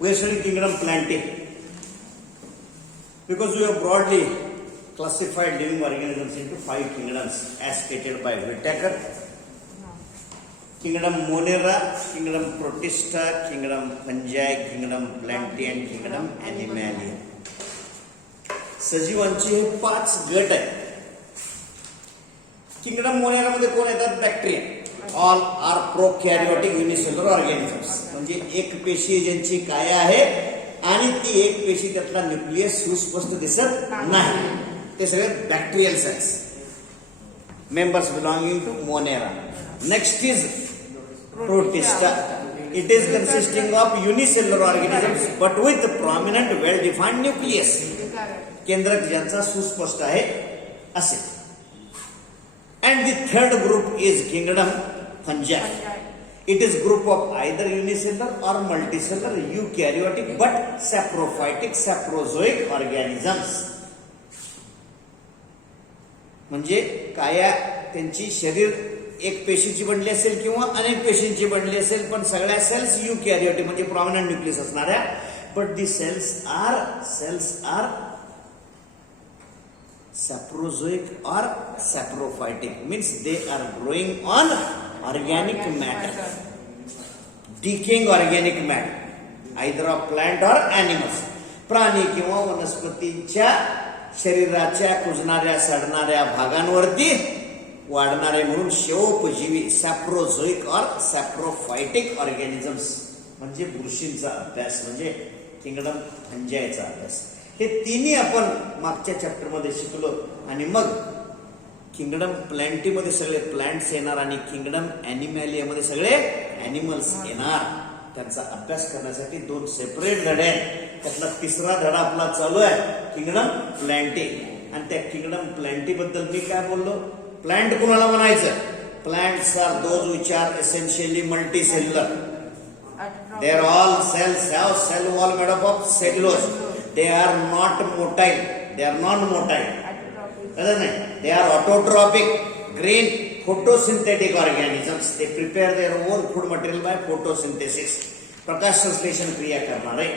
We are studying kingdom Plantae because we have broadly classified living organisms into 5 kingdoms as stated by Whittaker. Kingdom Monera, Kingdom Protista, Kingdom Fungi, Kingdom Plantae and Kingdom Animalia. सजीवांचे हे 5 गट आहेत. Kingdom Monera मध्ये कोण येतात? Bacteria. All are prokaryotic unicellular organisms, म्हणजे एक पेशी ज्यांची काय आहे आणि ती एक पेशी त्यातला न्यूक्लियस सुस्पष्ट दिसत नाही, ते सगळे bacterial cells, members belonging to Monera. Next is Protista. It is consisting of unicellular organisms but with prominent well-defined nucleus. केंद्रक ज्यांचा सुस्पष्ट आहे असे. And the third group is kingdom fungi. It is group of either unicellular or multicellular eukaryotic but saprophytic saprozoic organisms. म्हणजे काया त्यांची शरीर एक पेशीची बनली असेल किंवा अनेक पेशींची बनली असेल, पण सगळ्या सेल्स युकॅरियोटिक म्हणजे प्रॉमिनंट न्यूक्लियस असणाऱ्या. But the cells are saprozoic or saprophytic, means they are growing on organic matter, decaying organic matter, either of plant or animals. प्राणी किंवा वनस्पतीच्या शरीराच्या कुजणाऱ्या सडणाऱ्या भागांवरती वाढणारे म्हणून शेवोपजीवी सॅप्रोझोइक और सॅप्रोफायटिक ऑर्गॅनिझम्स, म्हणजे बुरशींचा अभ्यास, म्हणजे किंगडम फंजायचा अभ्यास. हे तिन्ही आपण मागच्या चॅप्टर मध्ये शिकलो. आणि मग किंगडम प्लॅन्टी मध्ये सगळे प्लांट्स येणार आणि किंगडम ॲनिमॅलिया मध्ये सगळे ॲनिमल्स येणार. त्यांचा अभ्यास करण्यासाठी 2 सेपरेट धडे आहेत. त्यातला 3रा धडा आपला चालू आहे किंगडम प्लॅन्टी. आणि त्या किंगडम प्लॅन्टी बद्दल मी काय बोललो? प्लांट कुणाला म्हणायचं? Plants are those which are essentially multicellular. Their all cells have cell wall made up of cellulose. They are not motile. They are non-motile. They are autotrophic, green, photosynthetic organisms. They prepare their own food material by photosynthesis. प्रकाश संश्लेषण क्रिया करणारे.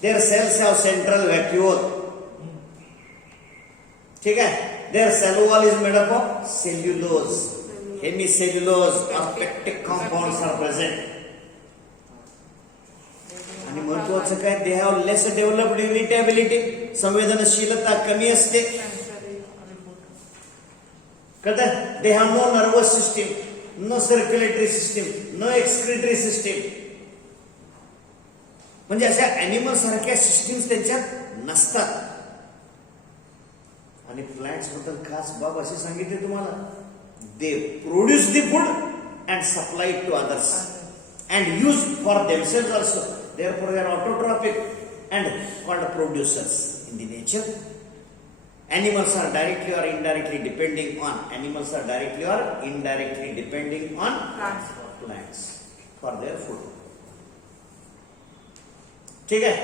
Their cells have central vacuole. ठीक है? Their cell wall is made up of cellulose. Hemicellulose or pectic compounds are present. आणि महत्वाचं काय? They have less developed irritability. संवेदनशीलता कमी असते. कळतं? They have no nervous system, no circulatory system, no excretory system. म्हणजे अशा अॅनिमल सारख्या सिस्टीम्स त्यांच्यात नसतात. आणि प्लांट्स बद्दल खास बाब असे सांगितले तुम्हाला, they produce the food and supply to others and use for themselves also. Therefore, they are autotrophic and called producers in the nature. Animals are directly or indirectly depending on plants for their food. ठीक आहे?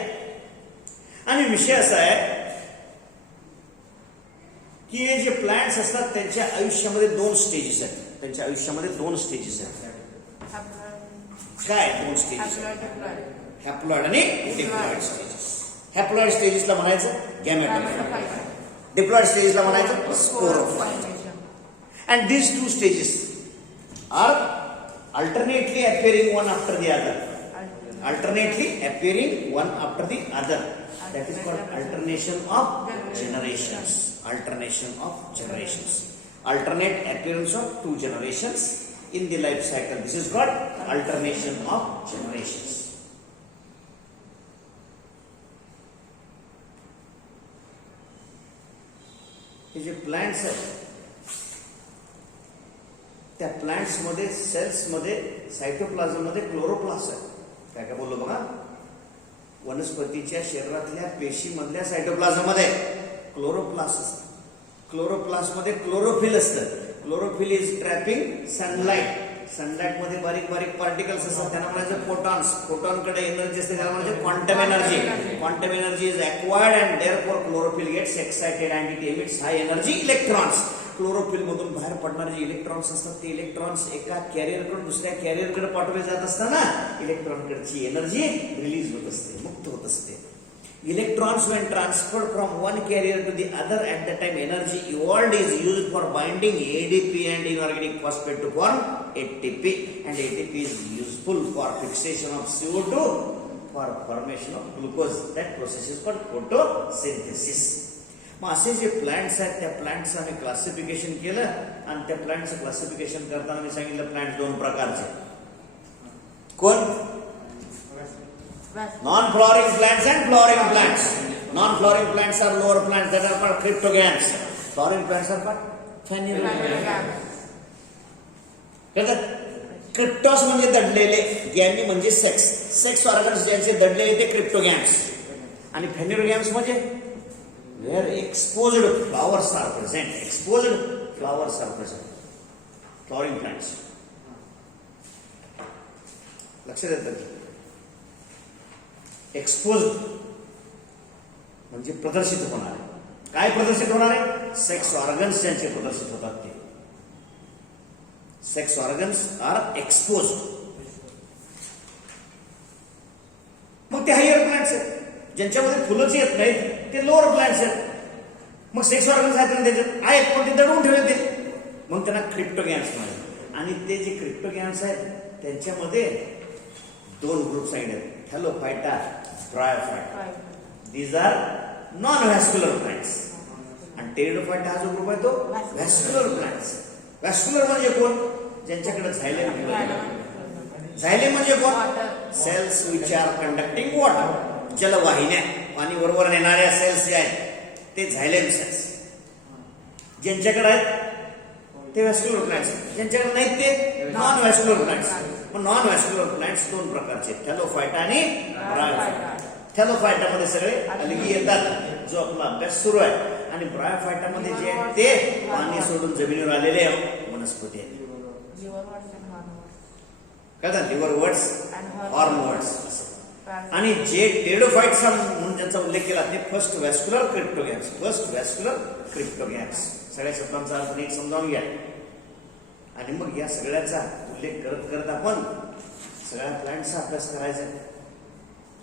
आणि विषय असा आहे की हे जे plants असतात त्यांच्या आयुष्यामध्ये 2 स्टेजेस आहेत. त्यांच्या आयुष्यामध्ये 2 स्टेजेस आहेत. काय 2 स्टेजेस? हॅप्लॉइड आणि डिप्लॉइड स्टेजेस. हॅप्लॉइड स्टेजेसला म्हणायचं गॅमेटोफाइट, डिप्लॉइड स्टेजेसला म्हणायचं sporophyte. And these 2 stages are alternately appearing one after the other. Alternately appearing one after the other. That is called alternation of generations. Alternation of generations. Alternate appearance of 2 generations in the life cycle. This is called alternation of generations. हे जे plants आहेत त्या plants मध्ये cells मध्ये cytoplasm मध्ये chloroplast आहे. काय काय बोललो बघा? वनस्पतीच्या शरीरातल्या पेशी मधल्या सायटोप्लाझम मध्ये क्लोरोप्लास्ट असतं. क्लोरोप्लास्ट मध्ये क्लोरोफिल असतं. Chlorophyll is trapping sunlight. Sunlight मध्ये बारीक बारीक पार्टिकल्स असतात, त्यांना म्हणायचं फोटॉन्स. फोटॉनकडे एनर्जी असते, त्याला म्हणायचं quantum energy. Quantum energy is acquired and therefore chlorophyll gets excited and it emits high energy electrons. Chlorophyll मधून बाहेर पडणारे जे इलेक्ट्रॉन्स असतात ते इलेक्ट्रॉन्स एका कॅरियरकडून दुसऱ्या कॅरियरकडे पाठवले जात असताना इलेक्ट्रॉनकडची एनर्जी रिलीज होत असते, मुक्त होत असते. Electrons when transferred from one carrier to the other at the time energy evolved is used for binding ADP and inorganic phosphate to form ATP, and ATP is useful for fixation of CO2 for formation of glucose. That process is called photosynthesis. मग असे जे plants आहेत त्या प्लांटचं आम्ही classification केलं आणि त्या प्लांटचं classification करताना मी सांगितलं प्लांट दोन प्रकारचे. कोण? Non-flowering plants and flowering plants. Non-flowering plants are lower plants that are called cryptogams. Flowering plants are called phanerogams. क्रिप्टॉस म्हणजे दडलेले, गॅमी म्हणजे सेक्स. सेक्स ऑर्गन्स ज्यांचे दडलेले ते क्रिप्टोगॅम्स. आणि फेनेरोगॅम्स म्हणजे where exposed flowers are present. Exposed flowers are present. Flowering plants. लक्षात येतं. एक्सपोज म्हणजे प्रदर्शित होणार. काय प्रदर्शित होणार आहे? सेक्स ऑर्गन्स ज्यांचे प्रदर्शित होतात ते. Sex organs are exposed. मग ते हायर प्लांट्स आहेत ज्यांच्यामध्ये फुलंच येत नाहीत ते लोअर प्लांट्स आहेत. मग सेक्स ऑर्गन्स आहेत ना त्याच्यात आहेत पण ते दडवून ठेवले ते, मग त्यांना क्रिप्टोगॅम्स म्हणतात. आणि ते जे क्रिप्टोगॅम्स आहेत त्यांच्यामध्ये दोन ग्रुप सांगितले, thallophyta, bryophyta. These are non vascular plants. आणि टेरिडोफायटा हा जो ग्रुप आहे तो व्हॅस्क्युलर प्लांट्स. व्हॅस्क्युलर म्हणजे कोण? ज्यांच्याकडे झायलेम. झायलेम म्हणजे कोण? Cells which are conducting water. जलवाहिन्या, पाणी बरोबर नेणाऱ्या सेल्स जे आहेत ते झायलेम सेल्स. ज्यांच्याकडे आहेत ते व्हॅस्क्युलर प्लांट्स. ज्यांच्याकडे नाहीत ते non vascular plants. Non vascular plants दोन प्रकारचे, थॅलोफायटा आणि ब्रायोफायटा. थॅलोफायटा मध्ये सगळे अलगी येतात जो आपला अभ्यास सुरू आहे, आणि ब्रायोफायटा मध्ये जे आहेत ते पाणी सोडून जमिनीवर आलेले वनस्पती आहेत. कळतं? Liverworts, hornworts. आणि जे टेरिडोफाइट्स म्हणून ज्यांचा उल्लेख केला ते first vascular cryptogams. First vascular cryptogams. सगळ्या शब्दांचा अर्थ नीट समजावून घ्या. आणि मग या सगळ्याचा उल्लेख करत करत आपण सगळ्या प्लांटचा अभ्यास करायचा.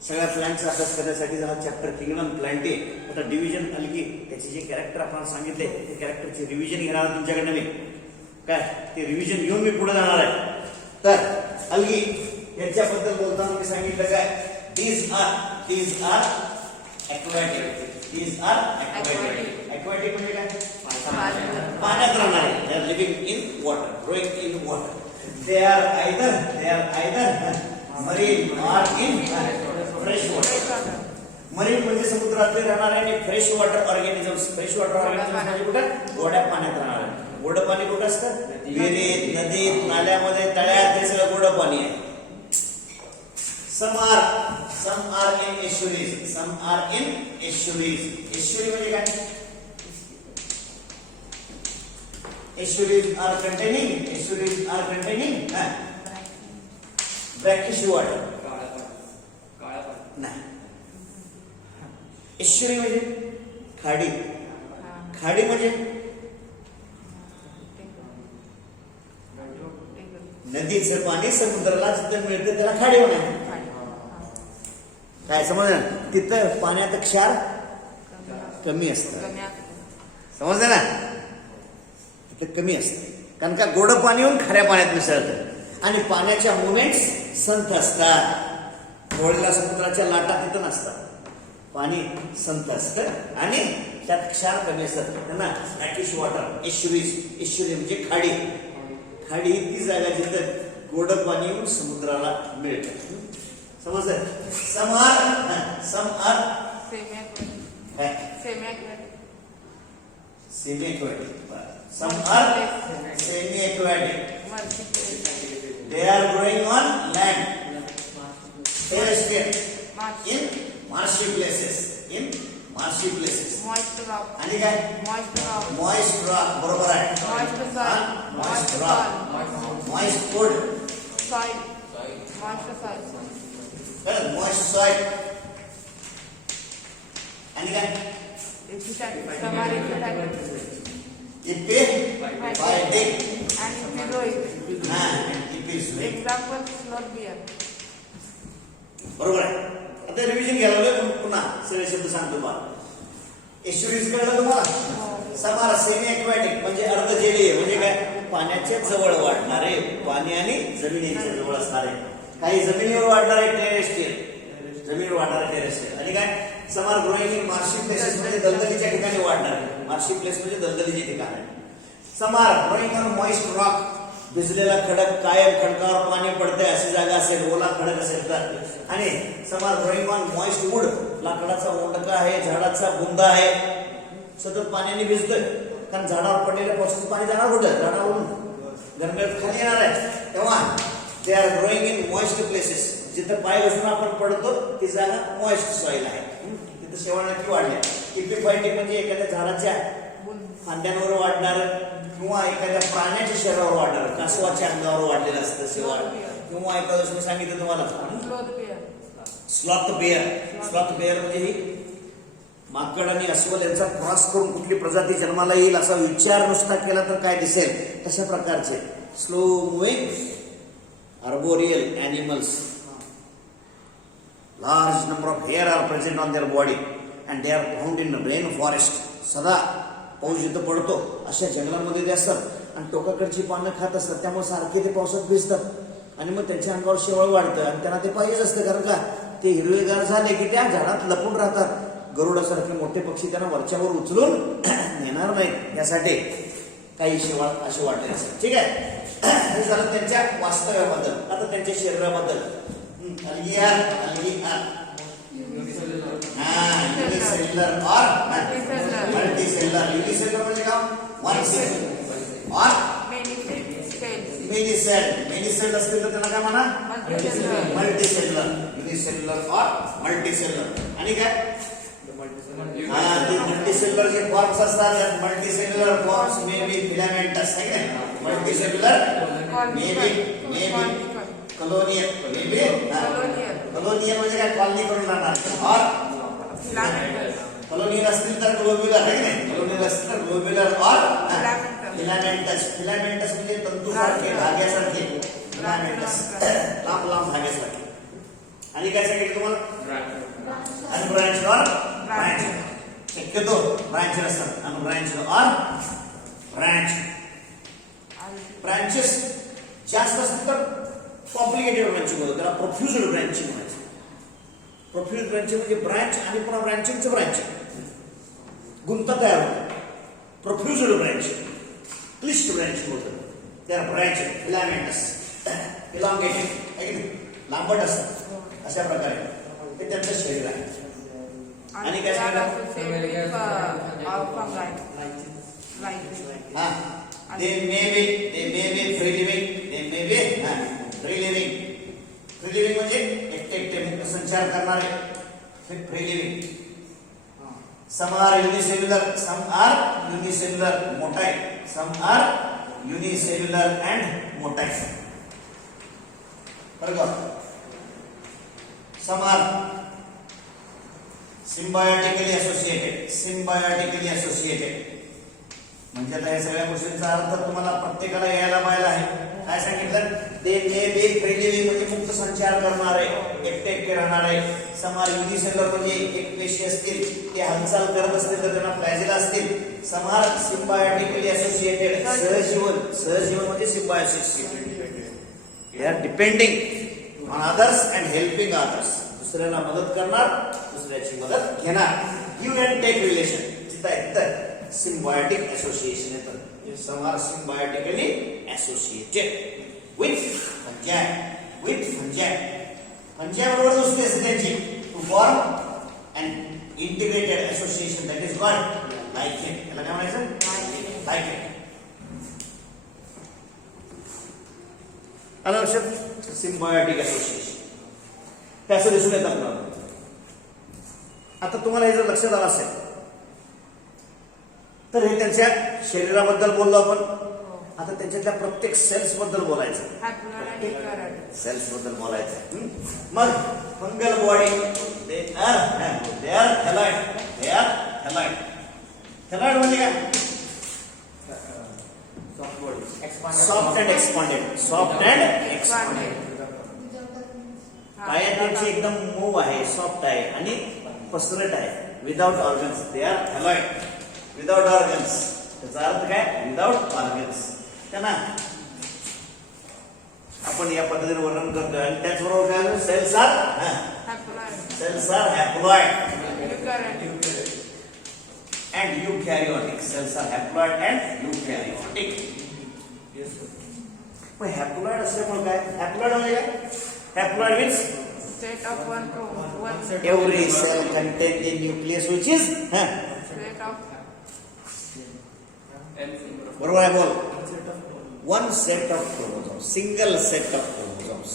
सगळ्या प्लांटचा अभ्यास करण्यासाठी जरा चॅप्टर किंगडम प्लांटे आता डिव्हिजन अलगी त्याचे जे कॅरेक्टर आपण सांगितले ते कॅरेक्टरचे रिव्हिजन घेणार आहे तुमच्याकडनं मी. काय ते रिव्हिजन घेऊन मी पुढे जाणार आहे. तर अलगी यांच्याबद्दल बोलताना मी सांगितलं काय, these are aquatic. These are aquatic. Aquatic म्हणजे काय? पाण्यात राहणारे. They are living in water, growing in water. They are either marine or in fresh water. Marine म्हणजे समुद्रातले राहणारे आणि fresh water organisms. Fresh water organisms म्हणजे कुठं? गोड्या पाण्यात राहणारे. गोडं पाणी कुठं असतं? विहिरीत, नदीत, नाल्यामध्ये, तळ्यात. हे सगळं गोडं पाणी आहे. Some are in estuaries. Some are in estuaries. Estuary म्हणजे काय? Estuaries are containing brackish water. नाही. estuary म्हणजे खाडी. खाडी म्हणजे नदीचं पाणी समुद्राला जिथं मिळतं त्याला खाडी म्हणायचं. काय समजलं? तिथं पाण्यात क्षार कमी असतं. समजलं ना? तिथं कमी असतं कारण का गोड पाणी येऊन खाऱ्या पाण्यात मिसळतं आणि पाण्याच्या मुवमेंट्स संथ असतात. होळीला समुद्राच्या लाटा तिथं नसतात. पाणी संथ असतं आणि त्यात क्षार कमी असतात. त्यांना ब्रॅकिश वॉटर. एस्च्युरी म्हणजे खाडी. खाडी ती जागा जिथं गोड पाणी येऊन समुद्राला मिळतं. समजलं? Some are semi aquatic. Some are semi-aquatic. They are growing on land, terrestrial, in marshy places. Moist rock. आणि काय? Moist rock. बरोबर आहे. Moist soil. Moist rock. Moist food. Soil. Moist soil. Moist soil. आणि काय? Epiphytic. and epizoic. Epiphytic. Example, slur beer. बरोबर आहे. आता revision घ्यायला लागलोय पुन्हा सगळे शब्द सांगतो तुम्हाला. एस्च्युरीज कळलं तुम्हाला? समार सेमी एक्वॅटिक म्हणजे अर्धजलीय म्हणजे काय पाण्याच्या जवळ वाढणारे पाणी आणि जमिनीच्या जवळ असणारे काही जमिनीवर वाढणारे टेरेस्ट्रियल जमिनीवर वाढणारे टेरेस्ट्रियल आणि काय समार ग्रोइंग इन मार्शी प्लेसेस म्हणजे दलदलीच्या ठिकाणी वाढणारे मार्शी प्लेस म्हणजे दलदलीचे ठिकाण आहे. समार ग्रोइंग ऑन मॉइस्ट रॉक भिजलेला खडक कायम खडकावर पाणी पडते अशी जागा असेल ओला खडक असेल तर आणि समार ग्रोइंग ऑन मॉइस्ट वूड लाकडाचा ओंडका आहे झाडाचा बुंदा आहे सतत पाण्याने भिजतोय कारण झाडावर पडलेल्या पावसाचं पाणी जाणार कुठं झाडावरून गरमेल खाली येणार आहे तेव्हा they are growing in moist places जिथं पाय घसरून आपण पडतो ती जागा मॉइस्ट सॉइल आहे तिथं शेवाळ नक्की वाढल्या. इपिफायटिक म्हणजे एखाद्या झाडाच्या फांद्यांवर वाढणार किंवा एखाद्या प्राण्याच्या शरीरावर वाढणार कासवाच्या अंगावर वाढलेलं असतं शेवाळ किंवा एखादं मी सांगितलं तुम्हाला स्लॉथ बेअर म्हणजे ही माकड आणि अस्वल यांचा क्रॉस करून कुठली प्रजाती जन्माला येईल असा विचार नुसता केला तर काय दिसेल तशा प्रकारचे slow moving arboreal animals large number of hair are present on their body and they are found in rain forest सदा पाऊस जिथं पडतो अशा जंगलांमध्ये ते असतात आणि टोकाकडची पानं खात असतात त्यामुळे सारखे ते पावसात भिजतात आणि मग त्यांच्या अंगावर शेवाळ वाढतं आणि त्यांना ते पाहिजेच असतं कारण का ते हिरवेगार झाले की त्या झाडात लपून राहतात. गरुडासारखे मोठे पक्षी त्यांना वरच्यावर उचलून नेणार नाहीत यासाठी काही शेवाळ असे वाढले असतात. ठीक आहे हे झालं त्यांच्या वास्तव्याबद्दल. आता त्यांच्या शरीराबद्दल युनिसेल्युलर और मल्टीसेल्युलर. युनिसेल्युलर म्हणजे काय वन सेल और मेनी सेल असतील तर त्यांना काय म्हणा मल्टीसेल्युलर. युनिसेल्युलर और मल्टीसेल्युलर आणि काय मल्टीसेल्युलर जे फॉर्म्स असतात multicellular forms may be filamentous आहे का multicellular may be colonial colonial म्हणजे काय कॉलनी करून राहणार और कॉलोनियल असतील तर ग्लोब्युलर आहे की नाही कॉलोनियल असतील तर ग्लोब्युलर और फिलामेंटस म्हणजे तंतूसारखे धाग्यासारखे फिलामेंटस लांब लांब धाग्यासारखे. आणि काय सांगितलं तुम्हाला अनब्रांच्ड और ब्रांच शक्यतो ब्रांच असतात अनब्रांच्ड और ब्रांच. ब्रांचेस जास्त असतील तर कॉम्प्लिकेटेड ब्रांचिंग होतं त्याला प्रोफ्युज्ड ब्रांचिंग म्हणायचं. प्रोफ्युज्ड ब्रांचिंग म्हणजे ब्रांच आणि पुन्हा ब्रांचिंगचं ब्रांचिंग गुंता तयार होतं. प्रोफ्युज्ड ब्रांचिंग क्लिष्ट ब्रांचिंग होतं त्या ब्रांच फिलामेंटस इलॉंगेटेड लांबट असतात अशा प्रकारे ते त्यांचं शरीर आहे. आणि काय they may be free living म्हणजे एकटे मुक्त संचार करणारे free living. some are unicellular motile some are unicellular and motile बरोबर. some are symbiotically associated म्हणजे आता या सगळ्या गोष्टींचा अर्थ तुम्हाला प्रत्येकाला यायला पाहिजे आहे. काय सांगितलं ते मे बी फ्री लिव्हिंग म्हणजे मुक्त संचार करणारे एकटे राहणारे. समार युनिसेल्युलर म्हणजे एक पेशी असतील ते हालचाल करत असतील तर त्यांना फ्लॅजेला असतील. समार सिम्बायोटिकली असोसिएटेड सहजीवन म्हणजे symbiosis they are depending on others and helping others दुसऱ्याला मदत करणार दुसऱ्याची मदत घेणार. गिव्ह अँड टेक रिलेशन जिथं symbiotic association है some are symbiotically associated with fungi बरोबर दोस्ती असते त्यांची to form an integrated association that is called lichen. याला काय म्हणायचं lichen. आलं लक्षात symbiotic association कसं दिसून येतं आपल्याला. आता तुम्हाला हे जर लक्षात आलं असेल तर हे त्यांच्या शरीराबद्दल बोललो आपण. आता त्यांच्यातल्या प्रत्येक सेल्स बद्दल बोलायचं सेल्स बद्दल बोलायचं. मग फंगल बॉडी दे आर हॅलॉइड म्हणजे काय soft and expanded. Soft and expanded. पाया त्यांची एकदम मऊ आहे, सॉफ्ट आहे आणि पसरट आहे. Without organs. They are thalloid. Without organs. त्याचा अर्थ काय? Without organs. ना आपण या पद्धतीने वर्णन करतोय. आणि त्याचबरोबर काय? Cells are haploid and eukaryotic. Cells are haploid and eukaryotic. पण हॅप्लॉइड असल्यामुळे काय? हॅप्लॉइड म्हणजे काय? Haploid means state of one chromosome. every cell contains a nucleus which is State of बरोबर आहे. बोल. One set of chromosomes. Single set of chromosomes.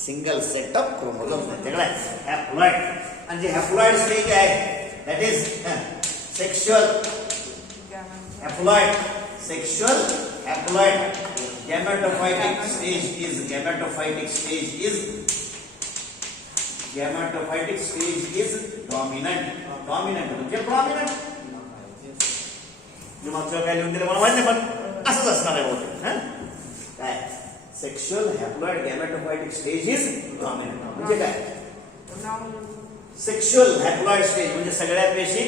Single set of chromosomes त्याच्याकडे haploid. आणि जे हॅप्लॉइड स्टेज आहे that is sexual gamete. Haploid. Sexual haploid. Gametophytic stage is dominant. Dominant म्हणजे prominent. मागच्या काय लिहून दिलं मला माहिती नाही, पण असंच असणार आहे बहुतेक. काय? Sexual haploid gametophytic stage is dominant. म्हणजे काय? Now सेक्शुअल हॅप्लॉइड स्टेज म्हणजे सगळ्या पेशी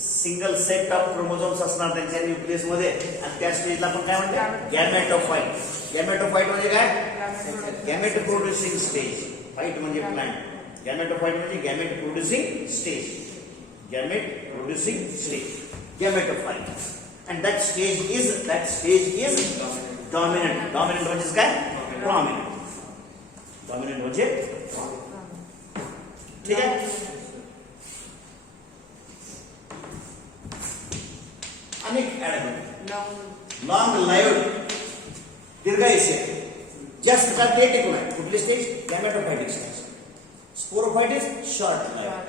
सिंगल सेट ऑफ क्रोमोझोम्स असणार त्यांच्या न्यूक्लियस मध्ये. आणि त्या स्टेजला आपण काय म्हणतो? गॅमेटोफाइट. गॅमेटोफाइट म्हणजे काय? Gamete producing stage. फाइट म्हणजे प्लांट. गॅमेटोफाइट म्हणजे gamete producing stage. Gamete producing stage. Gametophyte. And that stage is dominant. Dominant म्हणजे काय? प्रॉमिनंट. डॉमिनंट म्हणजे ठीक आहे. अनेक long लॉंग लाईव्ड. दीर्घायुष्य. जास्त काळ ते टिकून आहे. कुठली stage? Gametophytic stage. Sporophyte is short lived.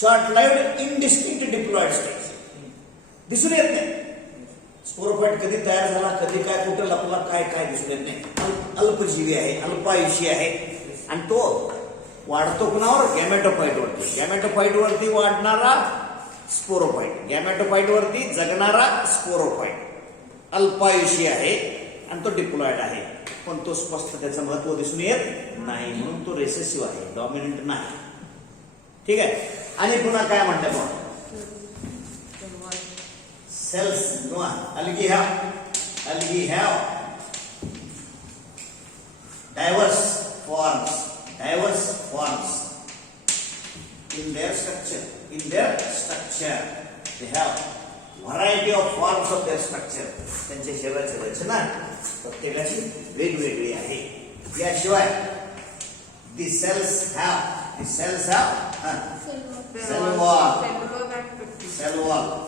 Short lived indistinct diploid stage. दिसून येत नाही. स्पोरोफाइट कधी तयार झाला, कधी काय, कुठं लपला, काय काय दिसून येत नाही. अल्पजीवी आहे, अल्पायुषी आहे. आणि तो वाढतो कुणावर? गॅमेटोफाइट वरती. गॅमेटोफाइट वरती वाढणारा स्पोरोफाइट. गॅमेटोफाइट वरती जगणारा स्पोरोफाइट. अल्पायुषी आहे आणि तो डिप्लॉइड आहे. पण तो स्पष्ट त्याचं महत्व दिसून येत नाही, म्हणून तो रेसेसिव्ह आहे, डॉमिनंट नाही. ठीक आहे. आणि पुन्हा काय म्हणतात मग? सेल्स किंवा algae have diverse forms in their structure. They have variety of forms of their structure. त्यांच्या शरीराची रचना प्रत्येकाची वेगवेगळी आहे. याशिवाय the cells have cellulose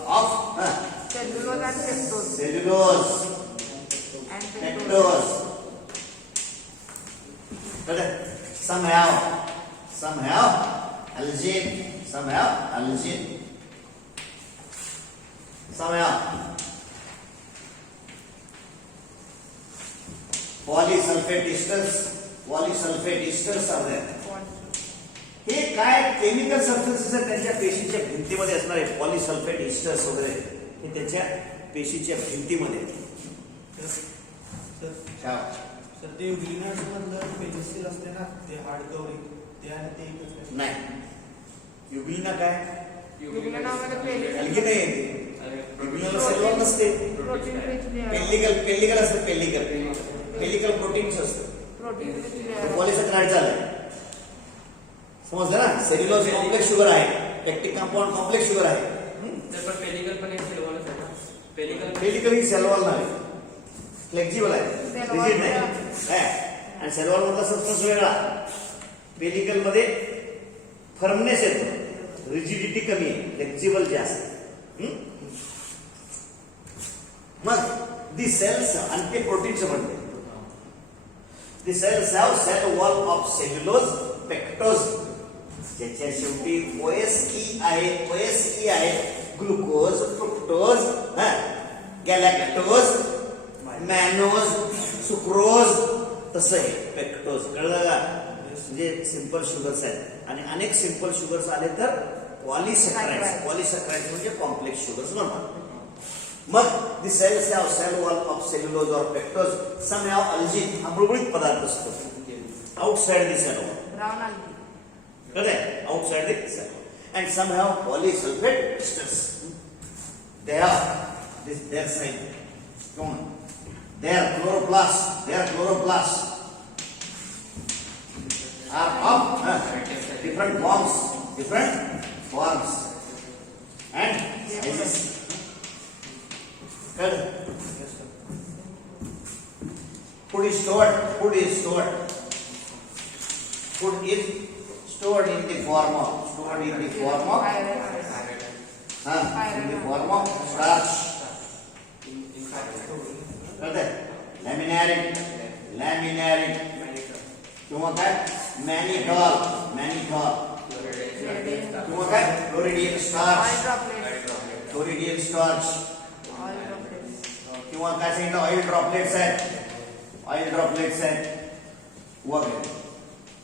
of cellulose and pectose. cellulose, And pectose. Some have algin. Some have polysulfate esters are there. हे काय chemical substances आहेत त्यांच्या पेशीच्या भिंतीमध्ये असणारे पॉलिसल्फेट इस्टर्स वगैरे हे त्यांच्या पेशीच्या भिंतीमध्ये ते युग्लिनस मधलं पेनिसिल असते ना, ते हार्डकवर ते आणि ते एकच नाही. युग्लिना काय? युग्लिनामध्ये पेलिकल अलगी नाही येते. युग्लिनाला सेल्युलर नसते. प्रोटीन रिच लेअर पेलिकल असतं. पेलिकल प्रोटीन्स असतं. प्रोटीन रिच लेअर पॉलिसॅकराइड झालंय. समजलं ना? सेल्युलोज कॉम्प्लेक्स शुगर आहे. पेक्टिक कंपाऊंड कॉम्प्लेक्स शुगर आहे. पेलिकल ही सेल्युलर नाही, फ्लेक्झिबल आहे, रिजिड नाही. आणि सेल्युलर मधला सबस्टन्स वेगळा. पेलिकल मध्ये फर्मनेस येतो, रिजिडिटी कमी आहे, फ्लेक्झिबल जास्त. मग दी सेल्स आणि ते प्रोटीनचं म्हणते. The cells have cell wall of cellulose pectose. ज्याच्या शेवटी ओएसई आहे. Glucose, fructose, galactose, mannose, sucrose, तसं आहे पेक्टोज. कळलं का? म्हणजे सिंपल शुगर्स आहेत. आणि अनेक सिंपल शुगर्स आले तर पॉलिसॅकराइड्स म्हणजे कॉम्प्लेक्स शुगर्स म्हणतात. मग the cells have cell wall of cellulose or pectose some have algin हा बुळबुळीत पदार्थ असतो outside the cell wall brown algae. correct outside the cell and some have polysulfate esters they have this their side come on their chloroplasts are of different forms and sizes correct food is stored stored in the form of in the form of starch कळतंय लॅमिनारिन किंवा काय मॅनिटॉल किंवा काय क्लोरिडियम starch Oil droplets. किंवा काय सांगितलं oil droplets आहेत वगैरे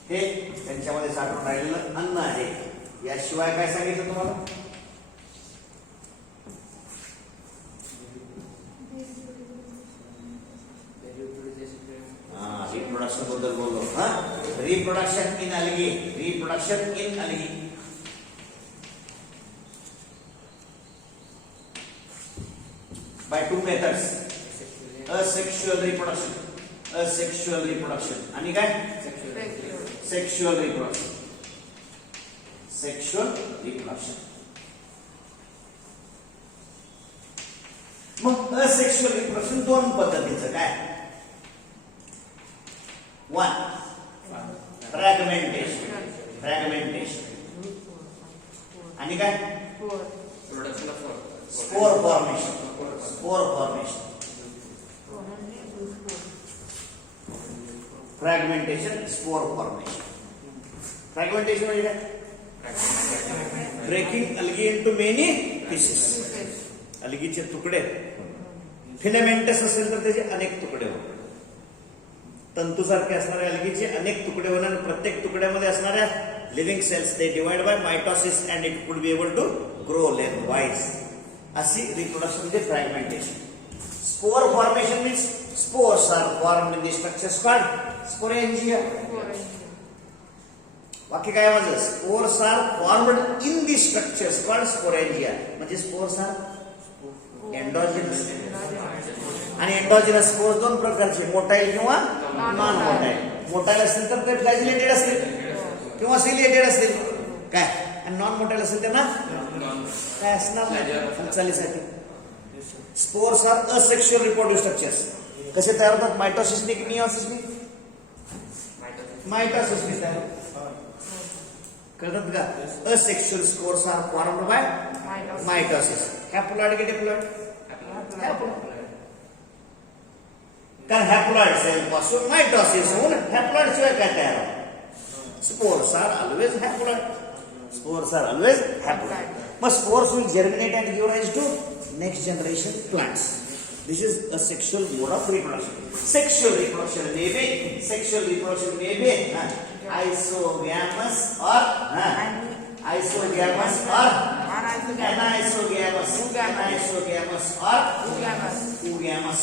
हे त्यांच्यामध्ये साठवून राहिलेलं अन्न आहे याशिवाय काय सांगितलं तुम्हाला रिप्रोडक्शन बद्दल बोललो reproduction in algae by two methods asexual reproduction आणि काय sexual reproduction मग asexual reproduction दोन पद्धतीचं काय one fragmentation आणि काय spore formation fragmentation spore formation म्हणजे काय breaking algae into many pieces algaeचे तुकडे फिलामेंटस असेल तर त्याचे अनेक तुकडे होतात तंतुसारखे असणाऱ्या algaeचे अनेक तुकडे होणार प्रत्येक तुकड्यामध्ये असणाऱ्या लिव्हिंग सेल्स ते divide by mitosis and it could be able to grow lengthwise अशी रिप्रोडक्शन म्हणजे fragmentation spore formation means spores are formed in the structures called sporangia वाक्य काय माझं spores are formed in the structures called sporangia म्हणजे spores are endogenous आणि endogenous spores दोन प्रकारचे motile किंवा नॉन मोटाईल असेल तर ते फ्लॅजिलेटेड असतील किंवा सिलिएटेड असतील काय आणि नॉन मोटाईल असेल त्यांना काय असणार हालचालीसाठी spores are asexual reproduce structures कसे तयार होतात मायटोसिसने की मियोसिसने मायटोसिसने तयार कळतात का asexual spores are formed by mitosis haploid की डिप्लॉइड कारण हॅप्लॉइड सेल पासून मायटोसिस होऊन हॅप्लॉइड शिवाय काय तयार होतं स्पोर्स आर ऑलवेज हॅप्लॉइड मग spores will germinate and give rise to next generation plants this is a sexual mode of reproduction sexual reproduction may be isogamous or anisogamous or oogamous.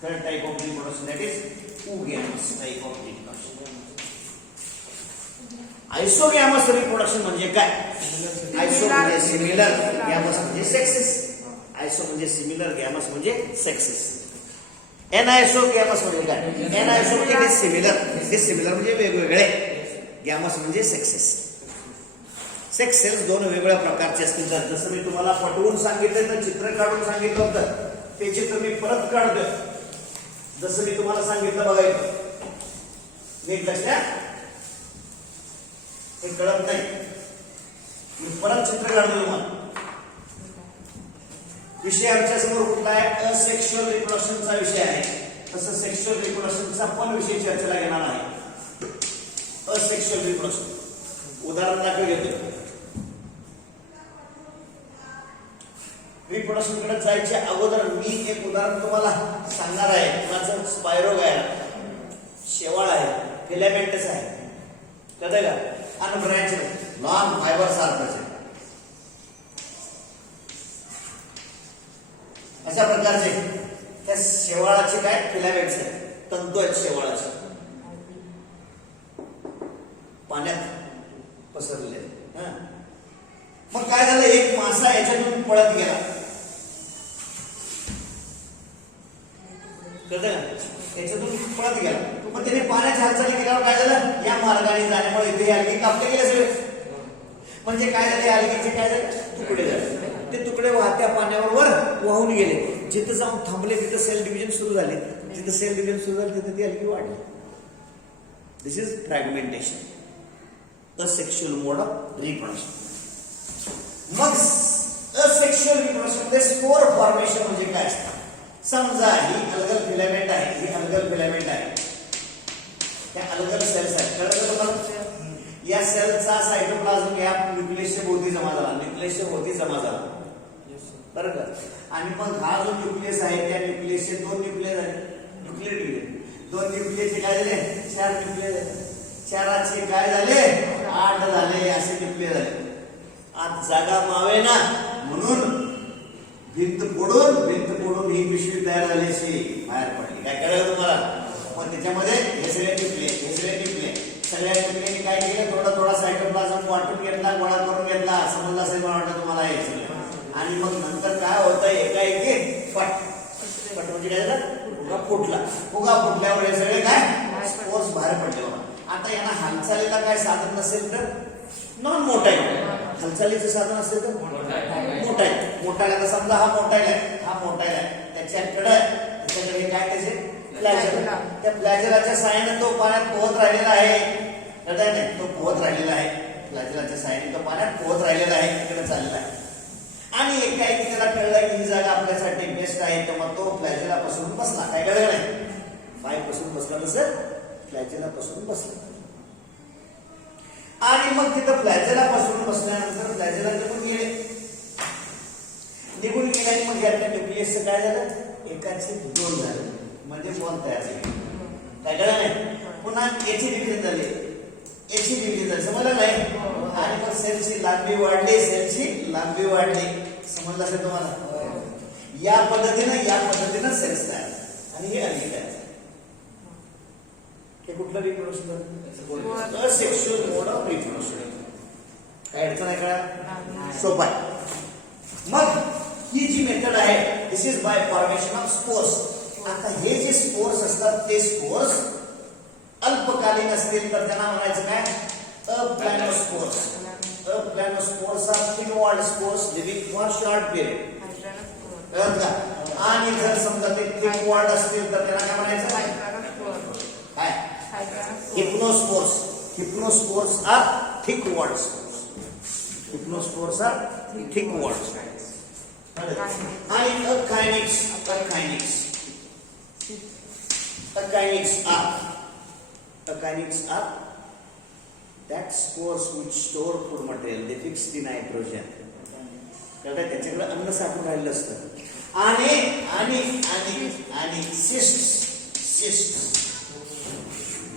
Third type of reproduction, that is oogamous type of reproduction. Isogamous reproduction म्हणजे काय? Iso म्हणजे similar, गॅमस म्हणजे sexes. Iso म्हणजे similar, गॅमस म्हणजे sexes. Anisogamous म्हणजे काय? Aniso म्हणजे dissimilar म्हणजे वेगवेगळे. गॅमस म्हणजे सेक्सेस. सेक्स सेल्स दोन वेगवेगळ्या प्रकारचे असतील जसं मी तुम्हाला पटवून सांगितलं तर चित्र काढून सांगितलं होतं ते चित्र मी परत काढतोय जसं मी तुम्हाला सांगितलं बघायचं नीट लक्षात हे कळत नाही मी परत चित्र काढतो तुम्हाला विषय आमच्या समोर कुठला आहे असेक्शुअल रिप्रोडक्शनचा विषय आहे तसं सेक्शुअल रिप्रोडक्शनचा पण विषय चर्चेला घेणार आहे असेक्शुअल रिप्रोडक्शन उदाहरण दाखव घेतो रिप्रोडक्शन कडे जायच्या अगोदर मी एक उदाहरण तुम्हाला सांगणार आहे कुणाचं स्पायरोगायरा शेवाळ आहे फिलामेंटस आहे कळतंय का अनब्रँच लॉंग फायबर सारखंच आहे अशा प्रकारचे त्या शेवाळाचे काय फिलामेंट्स आहेत, तंतू आहेत शेवाळाचे, पाण्यात पसरले. मग काय झालं, एक मासा याच्यातून पळत गेला, कळतं का, याच्यातून पळत गेला. मग त्याने पाण्याच्या हालचाली केल्यावर काय झालं, या मार्गाने जाण्यामुळे इथे अलगी कापले गेले सगळे. म्हणजे काय झाले, अलगीचे काय झाले, तुकडे झाले. ते तुकडे वाहत्या पाण्यावर वर वाहून गेले. जिथं जाऊन थांबले तिथं सेल डिव्हिजन सुरू झाले. जिथं सेल डिव्हिजन सुरू झाले तिथं ती अलगी वाढली. This is fragmentation, asexual mode of reproduction. मग असेक्शुअल रिप्रोडक्शन मध्ये स्पोर फॉर्मेशन म्हणजे काय असतं. समजा ही अलगल फिलामेंट आहे, ही अलगल फिलामेंट आहे, त्या अलगल सेल्स आहेत, कळलं तुम्हाला. या सेलचा सायटोप्लाझम या न्यूक्लियसच्या भोवती जमा झाला, न्यूक्लियसच्या भोवती जमा झाला, बरं का. आणि मग हा जो न्यूक्लियस आहे त्या न्यूक्लियसचे दोन न्यूक्लियस आहेत, न्यूक्लियर डिव्हिजन. दोन न्यूक्लियसचे काय झाले, 4 न्यूक्लियस झाले. 4चे काय झाले, 8 झाले, असे न्यूक्लियस झाले. आज जागा मावे ना म्हणून भिंत फोडून ही पिशवी तयार झाली अशी बाहेर पडली. काय कळलं तुम्हाला. मग त्याच्यामध्ये हे सगळे न्यूक्लियस सगळ्या न्यूक्लियसने काय केलं, थोडा सायटोप्लाझम वाटून घेतला, गोळा करून घेतला. समजलं असेल मला वाटतं तुम्हाला हे सगळं. आणि मग नंतर काय होतं, एकाएकी फट म्हणजे काय झालं, फुगा फुटल्यावर हे सगळे काय स्पोर्स बाहेर पडले. आता यांना हालचालीला काय साधन नसेल तर नॉन मोटाईल, हालचालीचं साधन असेल तर मोटाईल. आता समजा हा मोटाईल आहे, त्याच्याकडे काय त्याचे फ्लॅजर. त्या फ्लॅजराच्या साहाय्याने तो पाण्यात पोहत राहिलेला आहे, नाही तो पोहत राहिलेला आहे, फ्लॅजराच्या साहाय्याने तो पाण्यात पोहत राहिलेला आहे, तिकडे चाललेला आहे. आणि एकाएकी त्याला कळलं की ही जागा आपल्यासाठी बेस्ट आहे, तर मग तो फ्लॅजेलापासून बसला. काय कळलं नाही, पायपासून बसला तसं फ्लॅजेलापासून बसला. आणि मग तिथं फ्लॅजेलापासून बसल्यानंतर फ्लॅजेला निघून गेले आणि मग यातल्या न्यूक्लियसचं काय झालं, एकाचे 2 झाले, म्हणजे बॉल तयार झाले. काय कळलं नाही. पुन्हा याची डिव्हिजन झाली, समजलं नाही. आणि मग सेलची लांबी वाढली, समजलं असेल तुम्हाला. या पद्धतीनं सेल्स तयार आणि हे अलगी तयार. हे कुठलं reproduction, asexual mode of reproduction. काय अडचण आहे का, सोपा आहे. मग ही जी मेथड आहे, this is by formation of spores. आता हे जे स्पोर्स असतात ते स्पोर्स अल्पकालीन असतील तर त्यांना म्हणायचं काय, aplanospores. Aplanospores are thin walled spores living for short period. कळलं का. आणि जर समजा ते थिक वॉल्ड असतील तर त्यांना काय म्हणायचं, काय, हिप्नोस्पोर्स आर थिक वॉल्ड स्पोर्स. आणि Akinets are that spores which store food material. They fix the nitrogen. त्याच्याकडे अन्न साठवून राहिलं असतं. आणि cysts.